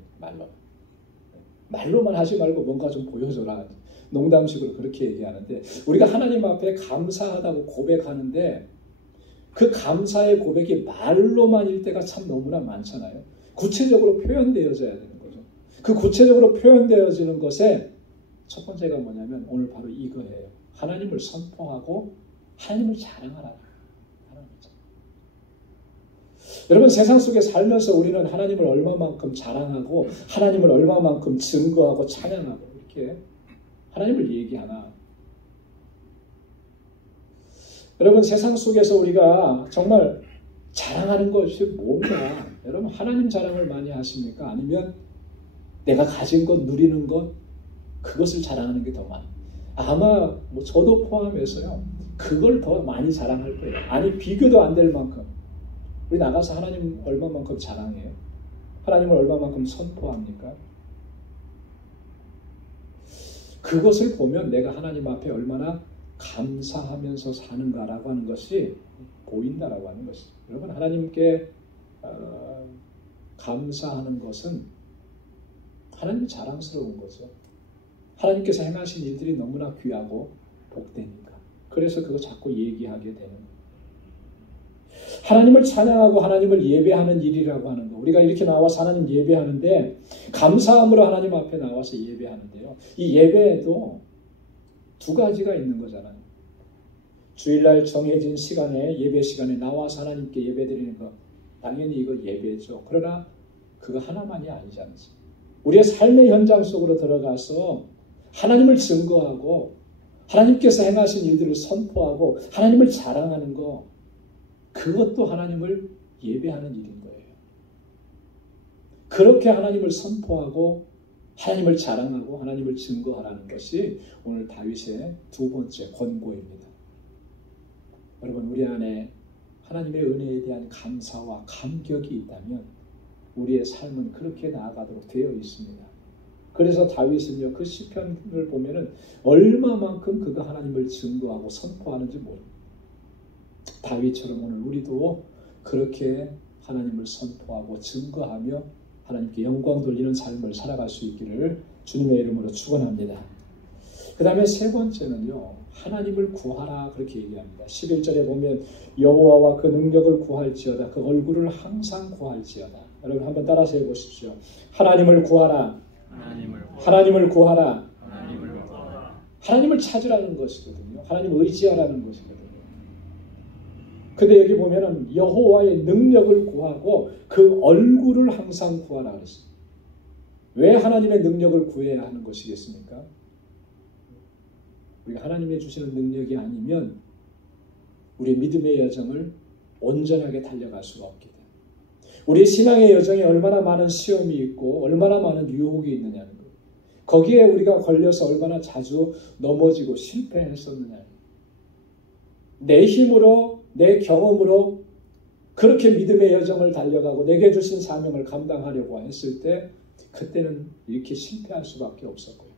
말로만 하지 말고 뭔가 좀 보여줘라. 농담식으로 그렇게 얘기하는데 우리가 하나님 앞에 감사하다고 고백하는데 그 감사의 고백이 말로만일 때가 참 너무나 많잖아요. 구체적으로 표현되어져야 되는 거죠. 그 구체적으로 표현되어지는 것에 첫 번째가 뭐냐면 오늘 바로 이거예요. 하나님을 선포하고 하나님을 자랑하라. 여러분 세상 속에 살면서 우리는 하나님을 얼마만큼 자랑하고 하나님을 얼마만큼 증거하고 찬양하고 이렇게 하나님을 얘기하나. 여러분 세상 속에서 우리가 정말 자랑하는 것이 뭔가 여러분 하나님 자랑을 많이 하십니까? 아니면 내가 가진 것 누리는 것 그것을 자랑하는 게 더 많아요. 아마 저도 포함해서요 그걸 더 많이 자랑할 거예요. 아니 비교도 안 될 만큼 우리 나가서 하나님 얼마만큼 자랑해요? 하나님을 얼마만큼 선포합니까? 그것을 보면 내가 하나님 앞에 얼마나 감사하면서 사는가라고 하는 것이 보인다라고 하는 것이죠. 여러분, 하나님께 감사하는 것은 하나님이 자랑스러운 거죠. 하나님께서 행하신 일들이 너무나 귀하고 복되니까. 그래서 그거 자꾸 얘기하게 되는 거예요. 하나님을 찬양하고 하나님을 예배하는 일이라고 하는 거. 우리가 이렇게 나와서 하나님 예배하는데 감사함으로 하나님 앞에 나와서 예배하는데요. 이 예배에도 두 가지가 있는 거잖아요. 주일날 정해진 시간에 예배 시간에 나와서 하나님께 예배드리는 거 당연히 이거 예배죠. 그러나 그거 하나만이 아니지 않습니까? 우리의 삶의 현장 속으로 들어가서 하나님을 증거하고 하나님께서 행하신 일들을 선포하고 하나님을 자랑하는 거, 그것도 하나님을 예배하는 일인 거예요. 그렇게 하나님을 선포하고 하나님을 자랑하고 하나님을 증거하라는 것이 오늘 다윗의 두 번째 권고입니다. 여러분, 우리 안에 하나님의 은혜에 대한 감사와 감격이 있다면 우리의 삶은 그렇게 나아가도록 되어 있습니다. 그래서 다윗은요, 그 시편을 보면은 얼마만큼 그가 하나님을 증거하고 선포하는지 모릅니다. 다윗처럼 오늘 우리도 그렇게 하나님을 선포하고 증거하며 하나님께 영광 돌리는 삶을 살아갈 수 있기를 주님의 이름으로 축원합니다. 그 다음에 세 번째는요, 하나님을 구하라 그렇게 얘기합니다. 11절에 보면 여호와와 그 능력을 구할지어다, 그 얼굴을 항상 구할지어다. 여러분 한번 따라서 해보십시오. 하나님을 구하라. 하나님을 구하라. 하나님을 찾으라는 것이거든요. 하나님을 의지하라는 것이거든요. 근데 여기 보면은 여호와의 능력을 구하고 그 얼굴을 항상 구하라 그랬어요. 왜 하나님의 능력을 구해야 하는 것이겠습니까? 우리가 하나님의 주시는 능력이 아니면 우리 믿음의 여정을 온전하게 달려갈 수가 없기 때문에, 우리 신앙의 여정에 얼마나 많은 시험이 있고 얼마나 많은 유혹이 있느냐는 거예요. 거기에 우리가 걸려서 얼마나 자주 넘어지고 실패했었느냐. 내 힘으로 내 경험으로 그렇게 믿음의 여정을 달려가고 내게 주신 사명을 감당하려고 했을 때 그때는 이렇게 실패할 수밖에 없었고요.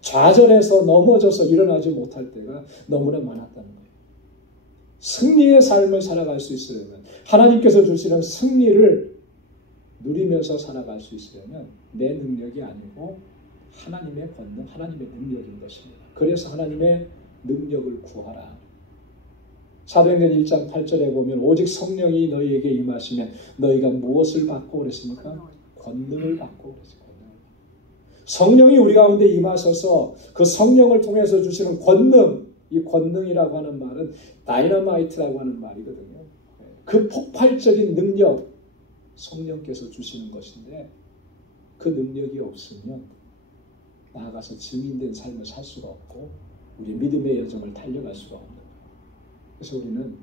좌절해서 넘어져서 일어나지 못할 때가 너무나 많았다는 거예요. 승리의 삶을 살아갈 수 있으려면, 하나님께서 주시는 승리를 누리면서 살아갈 수 있으려면 내 능력이 아니고 하나님의 권능, 하나님의 능력인 것입니다. 그래서 하나님의 능력을 구하라. 사도행전 1장 8절에 보면 오직 성령이 너희에게 임하시면 너희가 무엇을 받고 그랬습니까? 권능을 받고 그랬어요. 성령이 우리 가운데 임하셔서 그 성령을 통해서 주시는 권능, 이 권능이라고 하는 말은 다이너마이트라고 하는 말이거든요. 그 폭발적인 능력, 성령께서 주시는 것인데 그 능력이 없으면 나아가서 증인된 삶을 살 수가 없고 우리 믿음의 여정을 달려갈 수가 없는 거예요. 그래서 우리는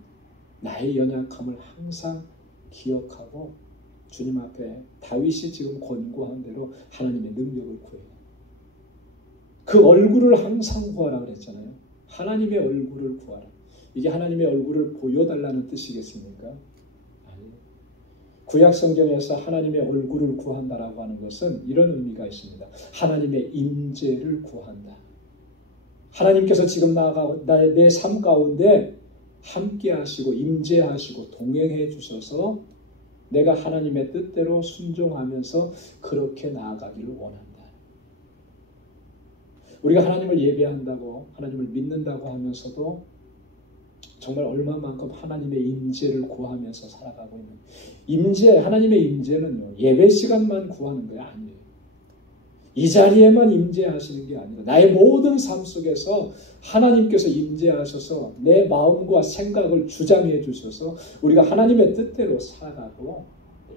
나의 연약함을 항상 기억하고 주님 앞에 다윗이 지금 권고한 대로 하나님의 능력을 구해요. 그 얼굴을 항상 구하라 그랬잖아요. 하나님의 얼굴을 구하라. 이게 하나님의 얼굴을 보여달라는 뜻이겠습니까? 아니에요. 구약 성경에서 하나님의 얼굴을 구한다라고 하는 것은 이런 의미가 있습니다. 하나님의 임재를 구한다. 하나님께서 지금 내 삶 가운데 함께 하시고 임재하시고 동행해 주셔서 내가 하나님의 뜻대로 순종하면서 그렇게 나아가기를 원한다. 우리가 하나님을 예배한다고 하나님을 믿는다고 하면서도 정말 얼마만큼 하나님의 임재를 구하면서 살아가고 있는, 임재, 하나님의 임재는요, 예배 시간만 구하는 게 아니에요. 이 자리에만 임재하시는 게 아니라 나의 모든 삶 속에서 하나님께서 임재하셔서 내 마음과 생각을 주장해 주셔서 우리가 하나님의 뜻대로 살아가고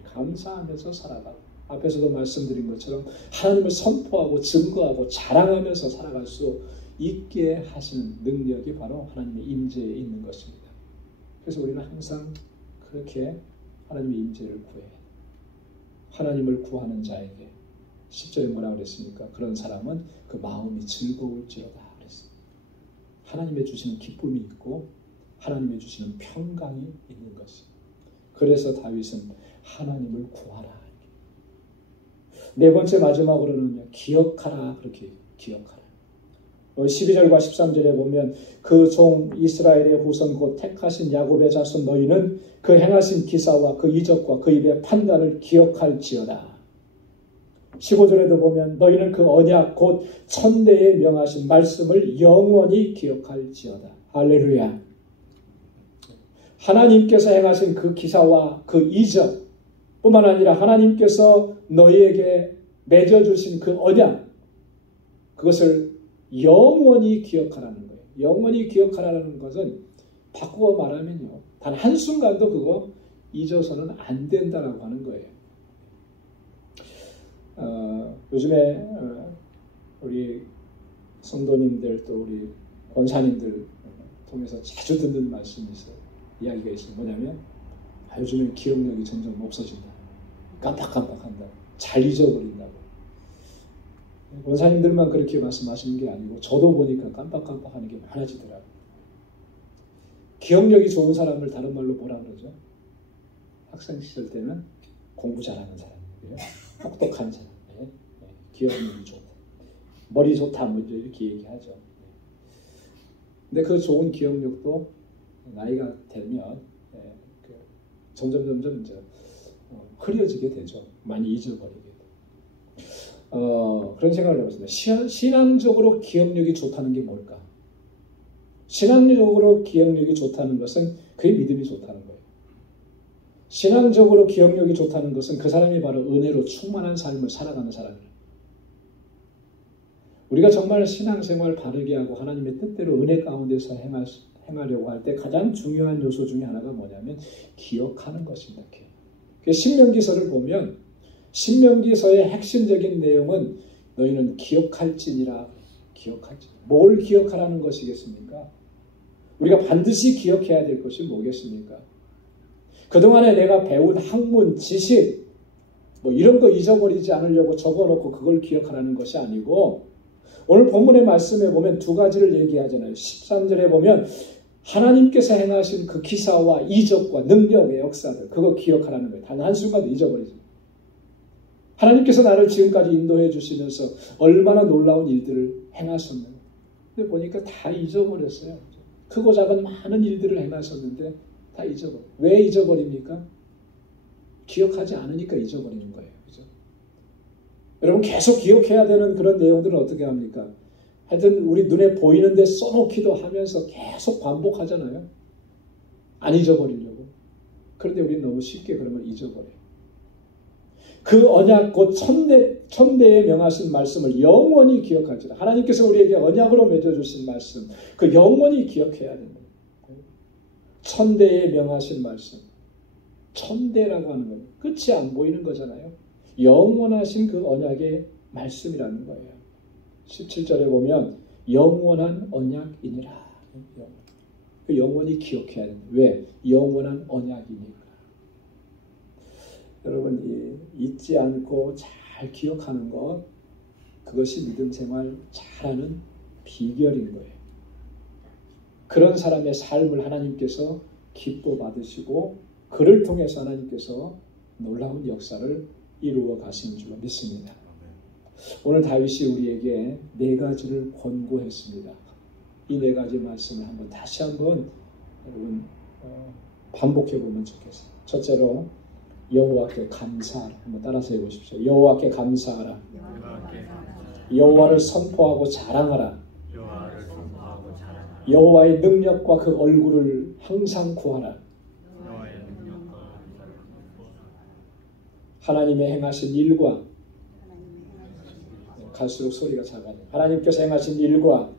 감사하면서 살아가고, 앞에서도 말씀드린 것처럼 하나님을 선포하고 증거하고 자랑하면서 살아갈 수 있게 하시는 능력이 바로 하나님의 임재에 있는 것입니다. 그래서 우리는 항상 그렇게 하나님의 임재를 구해야 돼요. 하나님을 구하는 자에게 10절에 뭐라고 그랬습니까? 그런 사람은 그 마음이 즐거울지어다 그랬어요. 하나님의 주시는 기쁨이 있고 하나님의 주시는 평강이 있는 것입니다. 그래서 다윗은 하나님을 구하라. 네 번째 마지막으로는요, 기억하라 그렇게 기억하라. 12절과 13절에 보면 그 종 이스라엘의 후손 곧 택하신 야곱의 자손 너희는 그 행하신 기사와 그 이적과 그 입의 판단을 기억할지어다. 15절에도 보면 너희는 그 언약 곧 천대에 명하신 말씀을 영원히 기억할지어다. 할렐루야. 하나님께서 행하신 그 기사와 그 이적 뿐만 아니라 하나님께서 너희에게 맺어주신 그 언약, 그것을 영원히 기억하라는 거예요. 영원히 기억하라는 것은 바꾸어 말하면요, 단 한순간도 그거 잊어서는 안 된다라고 하는 거예요. 요즘에 우리 성도님들 또 우리 권사님들 통해서 자주 듣는 말씀이 있어요. 이야기가 있어요. 뭐냐면 요즘에 기억력이 점점 없어진다. 깜빡깜빡한다. 잘 잊어버린다고. 권사님들만 그렇게 말씀하시는 게 아니고 저도 보니까 깜빡깜빡하는 게 많아지더라고요. 기억력이 좋은 사람을 다른 말로 뭐라 그러죠? 학생 시절 때는 공부 잘하는 사람이고요. 똑똑한 사람. 기억력이 좋다. 머리 좋다. 먼저 이렇게 얘기하죠. 근데 그 좋은 기억력도 나이가 되면 점점 이제 흐려지게 되죠. 많이 잊어버리게 돼요. 그런 생각을 해봤습니다. 신앙적으로 기억력이 좋다는 게 뭘까? 신앙적으로 기억력이 좋다는 것은 그의 믿음이 좋다는 거예요. 신앙적으로 기억력이 좋다는 것은 그 사람이 바로 은혜로 충만한 삶을 살아가는 사람이에요. 우리가 정말 신앙생활 바르게 하고 하나님의 뜻대로 은혜 가운데서 행하려고 할 때 가장 중요한 요소 중에 하나가 뭐냐면 기억하는 것입니다. 신명기서를 보면 신명기서의 핵심적인 내용은 너희는 기억할지니라. 기억할지. 뭘 기억하라는 것이겠습니까? 우리가 반드시 기억해야 될 것이 뭐겠습니까? 그동안에 내가 배운 학문, 지식 이런 거 잊어버리지 않으려고 적어놓고 그걸 기억하라는 것이 아니고 오늘 본문의 말씀에 보면 두 가지를 얘기하잖아요. 13절에 보면 하나님께서 행하신 그 기사와 이적과 능력의 역사들, 그거 기억하라는 거예요. 단 한순간도 잊어버리지. 하나님께서 나를 지금까지 인도해 주시면서 얼마나 놀라운 일들을 행하셨는가. 근데 보니까 다 잊어버렸어요. 크고 작은 많은 일들을 행하셨는데 다 잊어버려요. 왜 잊어버립니까? 기억하지 않으니까 잊어버리는 거예요. 그죠? 여러분 계속 기억해야 되는 그런 내용들은 어떻게 합니까? 하여튼 우리 눈에 보이는데 써놓기도 하면서 계속 반복하잖아요. 안 잊어버리려고. 그런데 우리는 너무 쉽게 그런 걸 잊어버려요. 그 언약 곧 천대에 명하신 말씀을 영원히 기억하지라. 하나님께서 우리에게 언약으로 맺어주신 말씀, 그 영원히 기억해야 됩니다. 천대에 명하신 말씀. 천대라고 하는 건 끝이 안 보이는 거잖아요. 영원하신 그 언약의 말씀이라는 거예요. 17절에 보면 영원한 언약이니라. 그 영원히 기억해야 됩니다. 왜? 영원한 언약이니까. 여러분 잊지 않고 잘 기억하는 것, 그것이 믿음 생활 잘하는 비결인 거예요. 그런 사람의 삶을 하나님께서 기뻐 받으시고 그를 통해서 하나님께서 놀라운 역사를 이루어 가시는 줄로 믿습니다. 오늘 다윗이 우리에게 네 가지를 권고했습니다. 이 네 가지 말씀을 다시 한번 여러분 반복해 보면 좋겠어요. 첫째로 여호와께 감사하라. 한번 따라서 해보십시오. 여호와께 감사하라. 여호와를 선포하고 자랑하라. 여호와의 능력과 그 얼굴을 항상 구하라. 하나님의 행하신 일과 갈수록 소리가 작아져요. 하나님께서 행하신 일과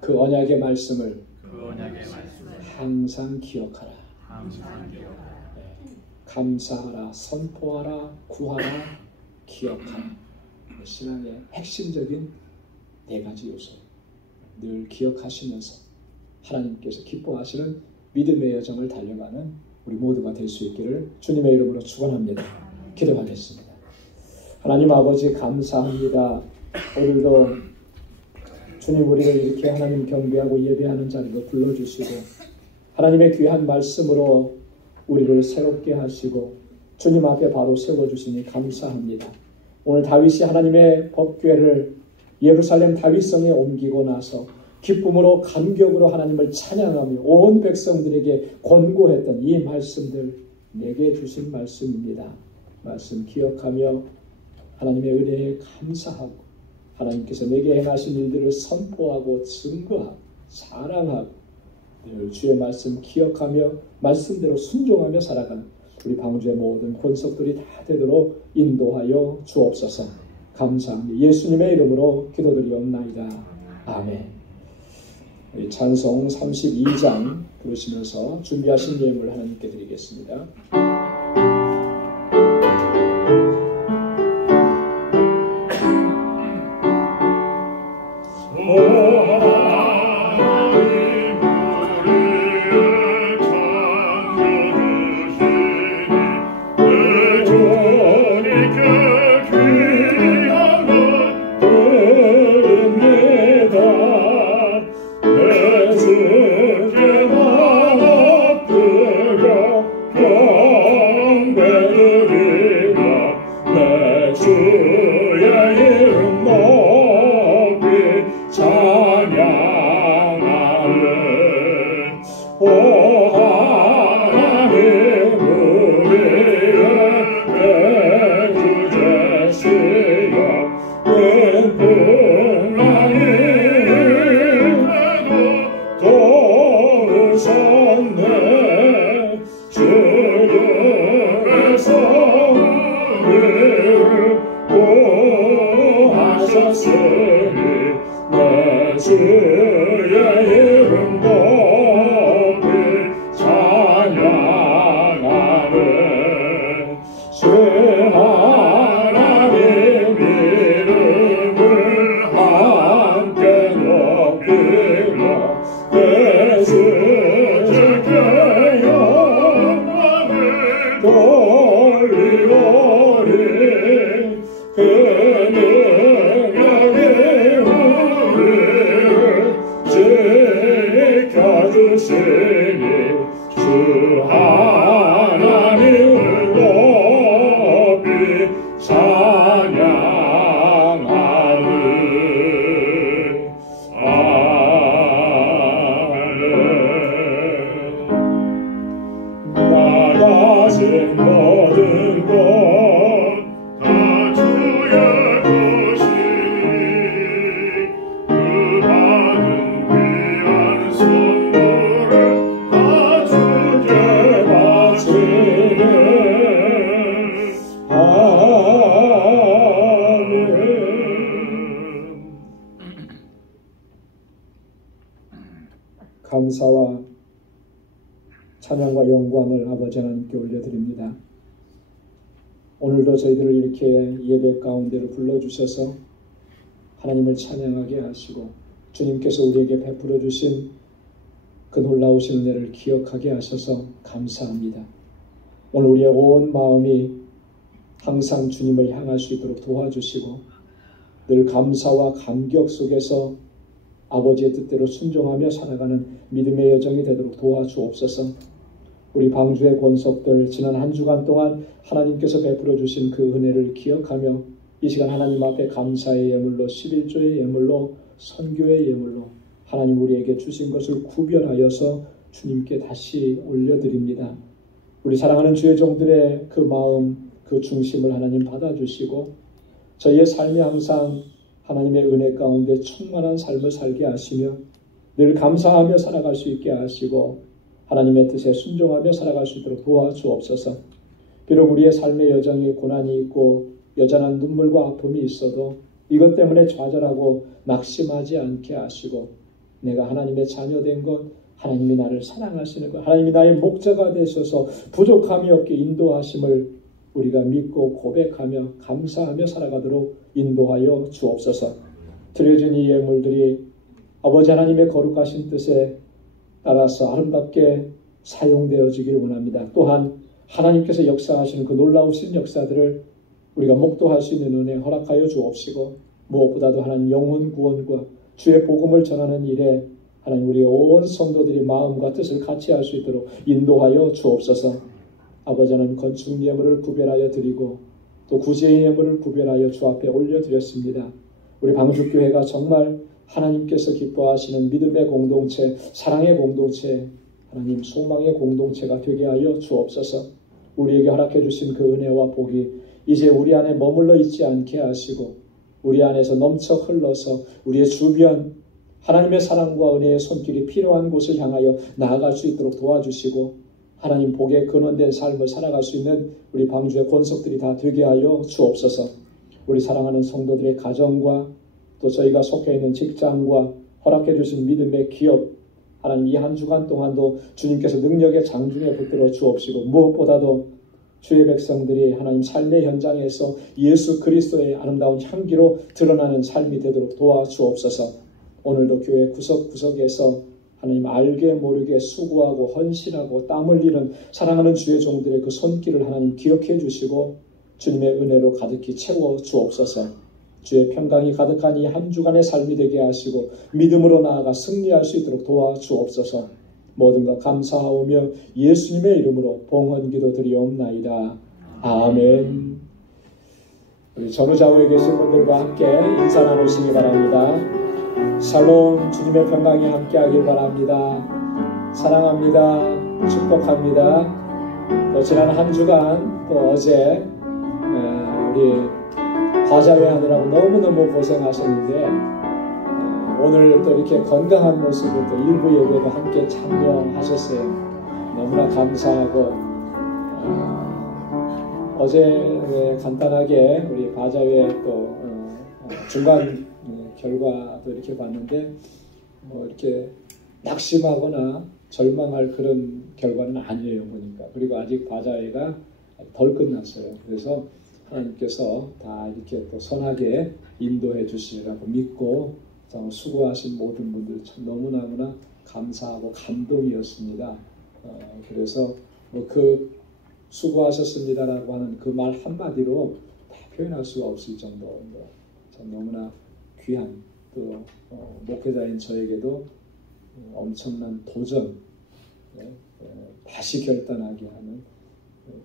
그 언약의 말씀을 항상 기억하라. 감사하라, 선포하라, 구하라, 기억하라. 신앙의 핵심적인 네 가지 요소. 늘 기억하시면서 하나님께서 기뻐하시는 믿음의 여정을 달려가는 우리 모두가 될 수 있기를 주님의 이름으로 축원합니다. 기도하겠습니다. 하나님 아버지 감사합니다. 오늘도 주님 우리를 이렇게 하나님 경배하고 예배하는 자리로 불러주시고 하나님의 귀한 말씀으로 우리를 새롭게 하시고 주님 앞에 바로 세워주시니 감사합니다. 오늘 다윗이 하나님의 법궤를 예루살렘 다윗성에 옮기고 나서 기쁨으로 감격으로 하나님을 찬양하며 온 백성들에게 권고했던 이 말씀들 내게 주신 말씀입니다. 말씀 기억하며 하나님의 은혜에 감사하고 하나님께서 내게 행하신 일들을 선포하고 증거하고 사랑하고 늘 주의 말씀 기억하며 말씀대로 순종하며 살아가는 우리 방주의 모든 권속들이 다 되도록 인도하여 주옵소서. 감사합니다. 예수님의 이름으로 기도드리옵나이다. 아멘. 찬송 32장 부르시면서 준비하신 예물 하나님께 드리겠습니다. 감사와 찬양과 영광을 아버지 하나님께 올려드립니다. 오늘도 저희들을 이렇게 예배 가운데로 불러주셔서 하나님을 찬양하게 하시고 주님께서 우리에게 베풀어 주신 그 놀라우신 은혜를 기억하게 하셔서 감사합니다. 오늘 우리의 온 마음이 항상 주님을 향할 수 있도록 도와주시고 늘 감사와 감격 속에서 아버지의 뜻대로 순종하며 살아가는 믿음의 여정이 되도록 도와주옵소서. 우리 방주의 권속들 지난 한 주간 동안 하나님께서 베풀어 주신 그 은혜를 기억하며 이 시간 하나님 앞에 감사의 예물로 11조의 예물로 선교의 예물로 하나님 우리에게 주신 것을 구별하여서 주님께 다시 올려드립니다. 우리 사랑하는 주의 종들의 그 마음 그 중심을 하나님 받아주시고 저희의 삶이 항상 하나님의 은혜 가운데 충만한 삶을 살게 하시며 늘 감사하며 살아갈 수 있게 하시고 하나님의 뜻에 순종하며 살아갈 수 있도록 도와주옵소서. 비록 우리의 삶의 여정에 고난이 있고 여전한 눈물과 아픔이 있어도 이것 때문에 좌절하고 낙심하지 않게 하시고 내가 하나님의 자녀된 것, 하나님이 나를 사랑하시는 것, 하나님이 나의 목자가 되셔서 부족함이 없게 인도하심을 우리가 믿고 고백하며 감사하며 살아가도록 인도하여 주옵소서. 드려진 이 예물들이 아버지 하나님의 거룩하신 뜻에 따라서 아름답게 사용되어지기를 원합니다. 또한 하나님께서 역사하시는 그 놀라우신 역사들을 우리가 목도할 수 있는 은혜 허락하여 주옵시고 무엇보다도 하나님 영혼 구원과 주의 복음을 전하는 일에 하나님 우리의 온 성도들이 마음과 뜻을 같이 할 수 있도록 인도하여 주옵소서. 아버지 하나님 건축 예물을 구별하여 드리고 또 구제의 예물을 구별하여 주 앞에 올려드렸습니다. 우리 방주교회가 정말 하나님께서 기뻐하시는 믿음의 공동체, 사랑의 공동체, 하나님 소망의 공동체가 되게 하여 주옵소서. 우리에게 허락해 주신 그 은혜와 복이 이제 우리 안에 머물러 있지 않게 하시고 우리 안에서 넘쳐 흘러서 우리의 주변 하나님의 사랑과 은혜의 손길이 필요한 곳을 향하여 나아갈 수 있도록 도와주시고 하나님 복에 근원된 삶을 살아갈 수 있는 우리 방주의 권속들이 다 되게 하여 주옵소서. 우리 사랑하는 성도들의 가정과 또 저희가 속해 있는 직장과 허락해 주신 믿음의 기업 하나님 이 한 주간 동안도 주님께서 능력의 장중에 붙들어 주옵시고 무엇보다도 주의 백성들이 하나님 삶의 현장에서 예수 그리스도의 아름다운 향기로 드러나는 삶이 되도록 도와주옵소서. 오늘도 교회 구석구석에서 하나님 알게 모르게 수고하고 헌신하고 땀 흘리는 사랑하는 주의 종들의 그 손길을 하나님 기억해 주시고 주님의 은혜로 가득히 채워 주옵소서. 주의 평강이 가득한 이 한 주간의 삶이 되게 하시고 믿음으로 나아가 승리할 수 있도록 도와주옵소서. 모든 것 감사하오며 예수님의 이름으로 봉헌기도 드리옵나이다. 아멘. 우리 전후좌우에 계신 분들과 함께 인사 나누시기 바랍니다. 샬롬, 주님의 평강이 함께하길 바랍니다. 사랑합니다. 축복합니다. 또 지난 한 주간 또 어제 우리 바자회 하느라고 너무너무 고생하셨는데 오늘 또 이렇게 건강한 모습으로 또 일부 예배도 함께 참여하셨어요. 너무나 감사하고 어제 간단하게 우리 바자회 또 중간 결과도 이렇게 봤는데 뭐 이렇게 낙심하거나 절망할 그런 결과는 아니에요 보니까. 그리고 아직 바자회가 덜 끝났어요. 그래서 하나님께서 다 이렇게 또 선하게 인도해 주시리라고 믿고 수고하신 모든 분들 참 너무너무나 감사하고 감동이었습니다. 그래서 뭐 그 수고하셨습니다라고 하는 그 말 한마디로 다 표현할 수가 없을 정도인데 참 너무나 귀한 또 목회자인 저에게도 엄청난 도전, 다시 결단하게 하는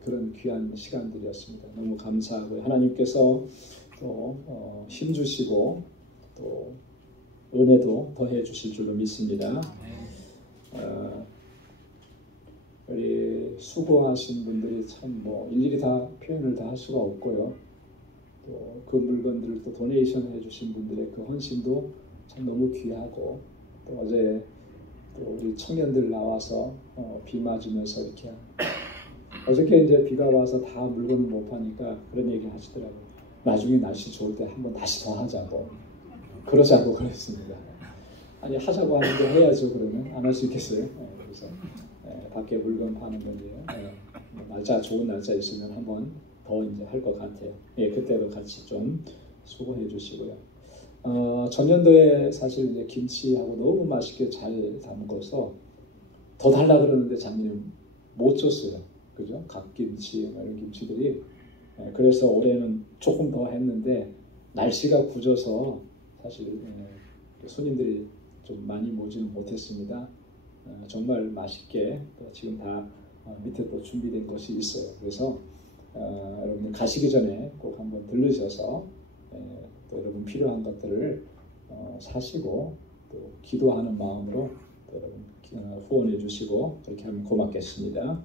그런 귀한 시간들이었습니다. 너무 감사하고요. 하나님께서 또 힘주시고 또 은혜도 더해 주실 줄로 믿습니다. 우리 수고하신 분들이 참 뭐 일일이 다 표현을 다 할 수가 없고요. 또 그 물건들을 또 도네이션 해주신 분들의 그 헌신도 참 너무 귀하고 또 어제 또 우리 청년들 나와서 비 맞으면서 이렇게 어저께 이제 비가 와서 다 물건을 못 파니까 그런 얘기 하시더라고요. 나중에 날씨 좋을 때 한번 다시 더 하자고 그러자고 그랬습니다. 아니 하자고 하는데 해야죠. 그러면 안 할 수 있겠어요? 그래서 밖에 물건 파는 건데요. 날짜 좋은 날짜 있으면 한번 더 이제 할 것 같아요. 그때도 같이 좀 수고해 주시고요. 전년도에 사실 이제 김치하고 너무 맛있게 잘 담궈서 더 달라 그러는데 작년에 못 줬어요. 그죠? 갓김치 이런 김치들이. 그래서 올해는 조금 더 했는데 날씨가 굳어서 사실 손님들이 좀 많이 모지는 못했습니다. 정말 맛있게 또 지금 다 밑에 또 준비된 것이 있어요. 그래서 여러분들 가시기 전에 꼭 한번 들르셔서 또 여러분 필요한 것들을 사시고 또 기도하는 마음으로 또 여러분 후원해 주시고 그렇게 하면 고맙겠습니다.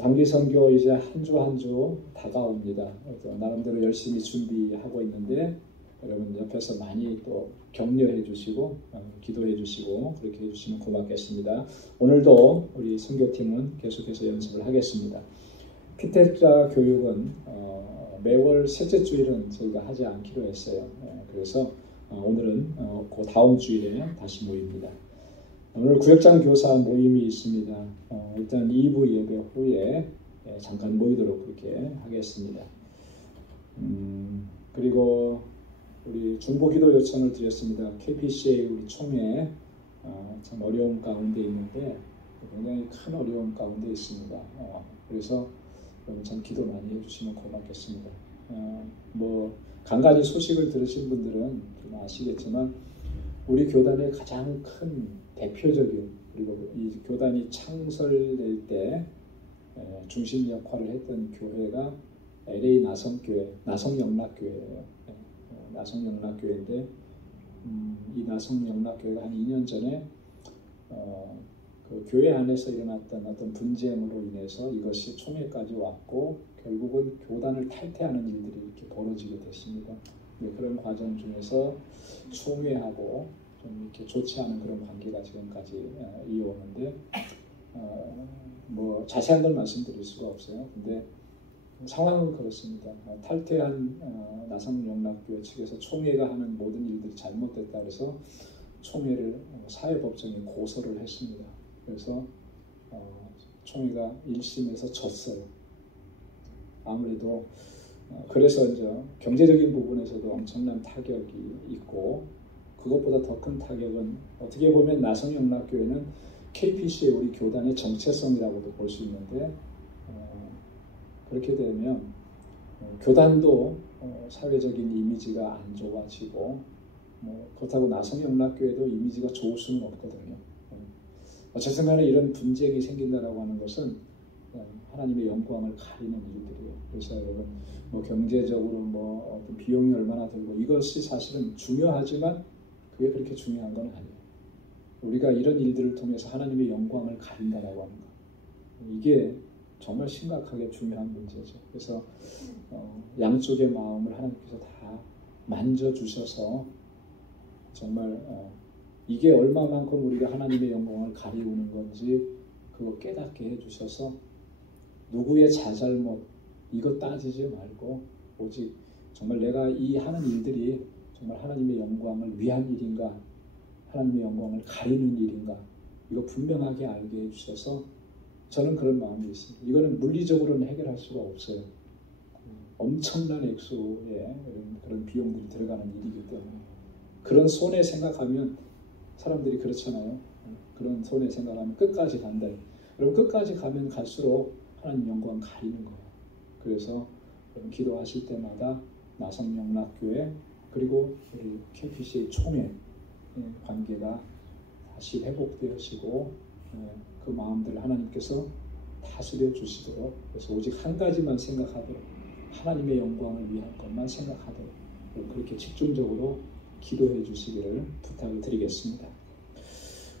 단기 선교 이제 한 주 한 주 다가옵니다. 나름대로 열심히 준비하고 있는데 여러분 옆에서 많이 또 격려해 주시고 기도해 주시고 그렇게 해 주시면 고맙겠습니다. 오늘도 우리 선교팀은 계속해서 연습을 하겠습니다. 피택자 교육은 매월 셋째 주일은 저희가 하지 않기로 했어요. 그래서 오늘은 그 다음 주일에 다시 모입니다. 오늘 구역장 교사 모임이 있습니다. 일단 2부 예배 후에 잠깐 모이도록 그렇게 하겠습니다. 그리고 우리 중보기도 요청을 드렸습니다. KPCA 우리 총회 참 어려움 가운데 있는데 굉장히 큰 어려움 가운데 있습니다. 그래서 여러분 참 기도 많이 해주시면 고맙겠습니다. 뭐 간간히 소식을 들으신 분들은 좀 아시겠지만 우리 교단의 가장 큰 대표적인 그리고 이 교단이 창설될 때 중심 역할을 했던 교회가 LA 나성영락교회예요. 나성영락교회인데 이 나성영락교회가 한 2년 전에 그 교회 안에서 일어났던 어떤 분쟁으로 인해서 이것이 총회까지 왔고 결국은 교단을 탈퇴하는 일들이 이렇게 벌어지게 됐습니다. 그런 과정 중에서 총회하고 좀 이렇게 좋지 않은 그런 관계가 지금까지 이어오는데 뭐 자세한 건 말씀드릴 수가 없어요. 근데 상황은 그렇습니다. 탈퇴한 나성영락교회 측에서 총회가 하는 모든 일들이 잘못됐다 그래서 총회를 사회법정에 고소를 했습니다. 그래서 총회가 1심에서 졌어요. 아무래도 그래서 이제 경제적인 부분에서도 엄청난 타격이 있고 그것보다 더 큰 타격은 어떻게 보면 나성영락교회는 KPC의 우리 교단의 정체성이라고도 볼 수 있는데 그렇게 되면 교단도 사회적인 이미지가 안 좋아지고 그렇다고 나성영락교회도 이미지가 좋을 수는 없거든요. 어쨌든 간에 이런 분쟁이 생긴다라고 하는 것은 하나님의 영광을 가리는 일들이에요. 그래서 여러분 경제적으로 어떤 비용이 얼마나 들고 이것이 사실은 중요하지만 그게 그렇게 중요한 건 아니에요. 우리가 이런 일들을 통해서 하나님의 영광을 가린다라고 하는 것 이게 정말 심각하게 중요한 문제죠. 그래서 양쪽의 마음을 하나님께서 다 만져주셔서 정말 이게 얼마만큼 우리가 하나님의 영광을 가리우는 건지 그거 깨닫게 해주셔서 누구의 자잘못 이거 따지지 말고 오직 정말 내가 이 하는 일들이 정말 하나님의 영광을 위한 일인가 하나님의 영광을 가리는 일인가 이거 분명하게 알게 해주셔서 저는 그런 마음이 있습니다. 이거는 물리적으로는 해결할 수가 없어요. 엄청난 액수의 그런 비용들이 들어가는 일이기 때문에 그런 손해 생각하면 사람들이 그렇잖아요. 그런 손해 생각하면 끝까지 간다. 여러분 끝까지 가면 갈수록 하나님 영광 가리는 거예요. 그래서 여러분 기도하실 때마다 나성영락교회 그리고 우리 KPC의 총회 관계가 다시 회복되어지고 그 마음들을 하나님께서 다스려 주시도록 그래서 오직 한 가지만 생각하도록 하나님의 영광을 위한 것만 생각하도록 그렇게 집중적으로 기도해 주시기를 부탁을 드리겠습니다.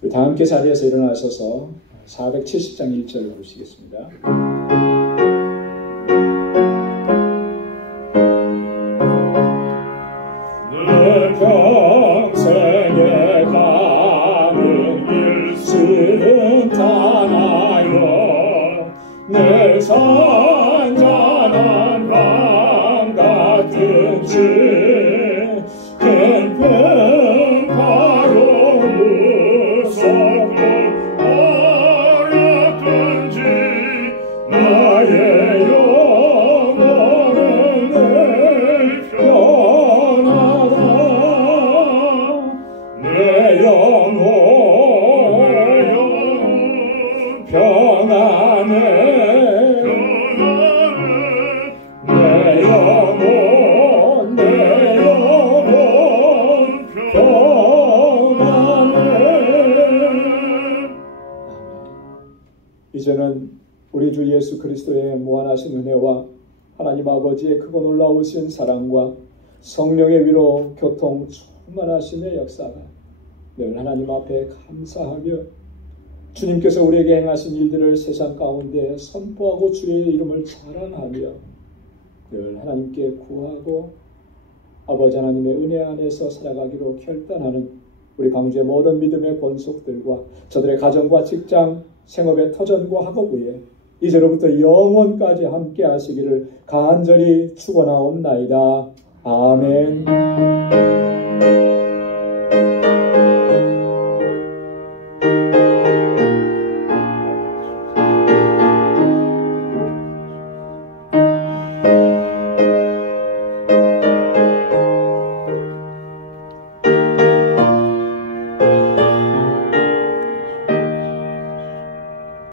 우리 다 함께 자리에서 일어나셔서 470장 1절을 보시겠습니다. 내 평생에 가는 길수는 다나요 내 잔잔한 밤 같은지 큰 바로 무섭고 어렵든지 나의 영혼은 늘 편하다 내 영혼 평안해 내 영혼 이제는 우리 주 예수 그리스도의 무한하신 은혜와 하나님 아버지의 크고 놀라우신 사랑과 성령의 위로 교통 충만하심의 역사가 늘 하나님 앞에 감사하며 주님께서 우리에게 행하신 일들을 세상 가운데 선포하고 주의 이름을 자랑하며 늘 하나님께 구하고 아버지 하나님의 은혜 안에서 살아가기로 결단하는 우리 방주의 모든 믿음의 권속들과 저들의 가정과 직장 생업의 터전과 학업 위에 이제로부터 영원까지 함께 하시기를 간절히 축원하옵나이다. 아멘.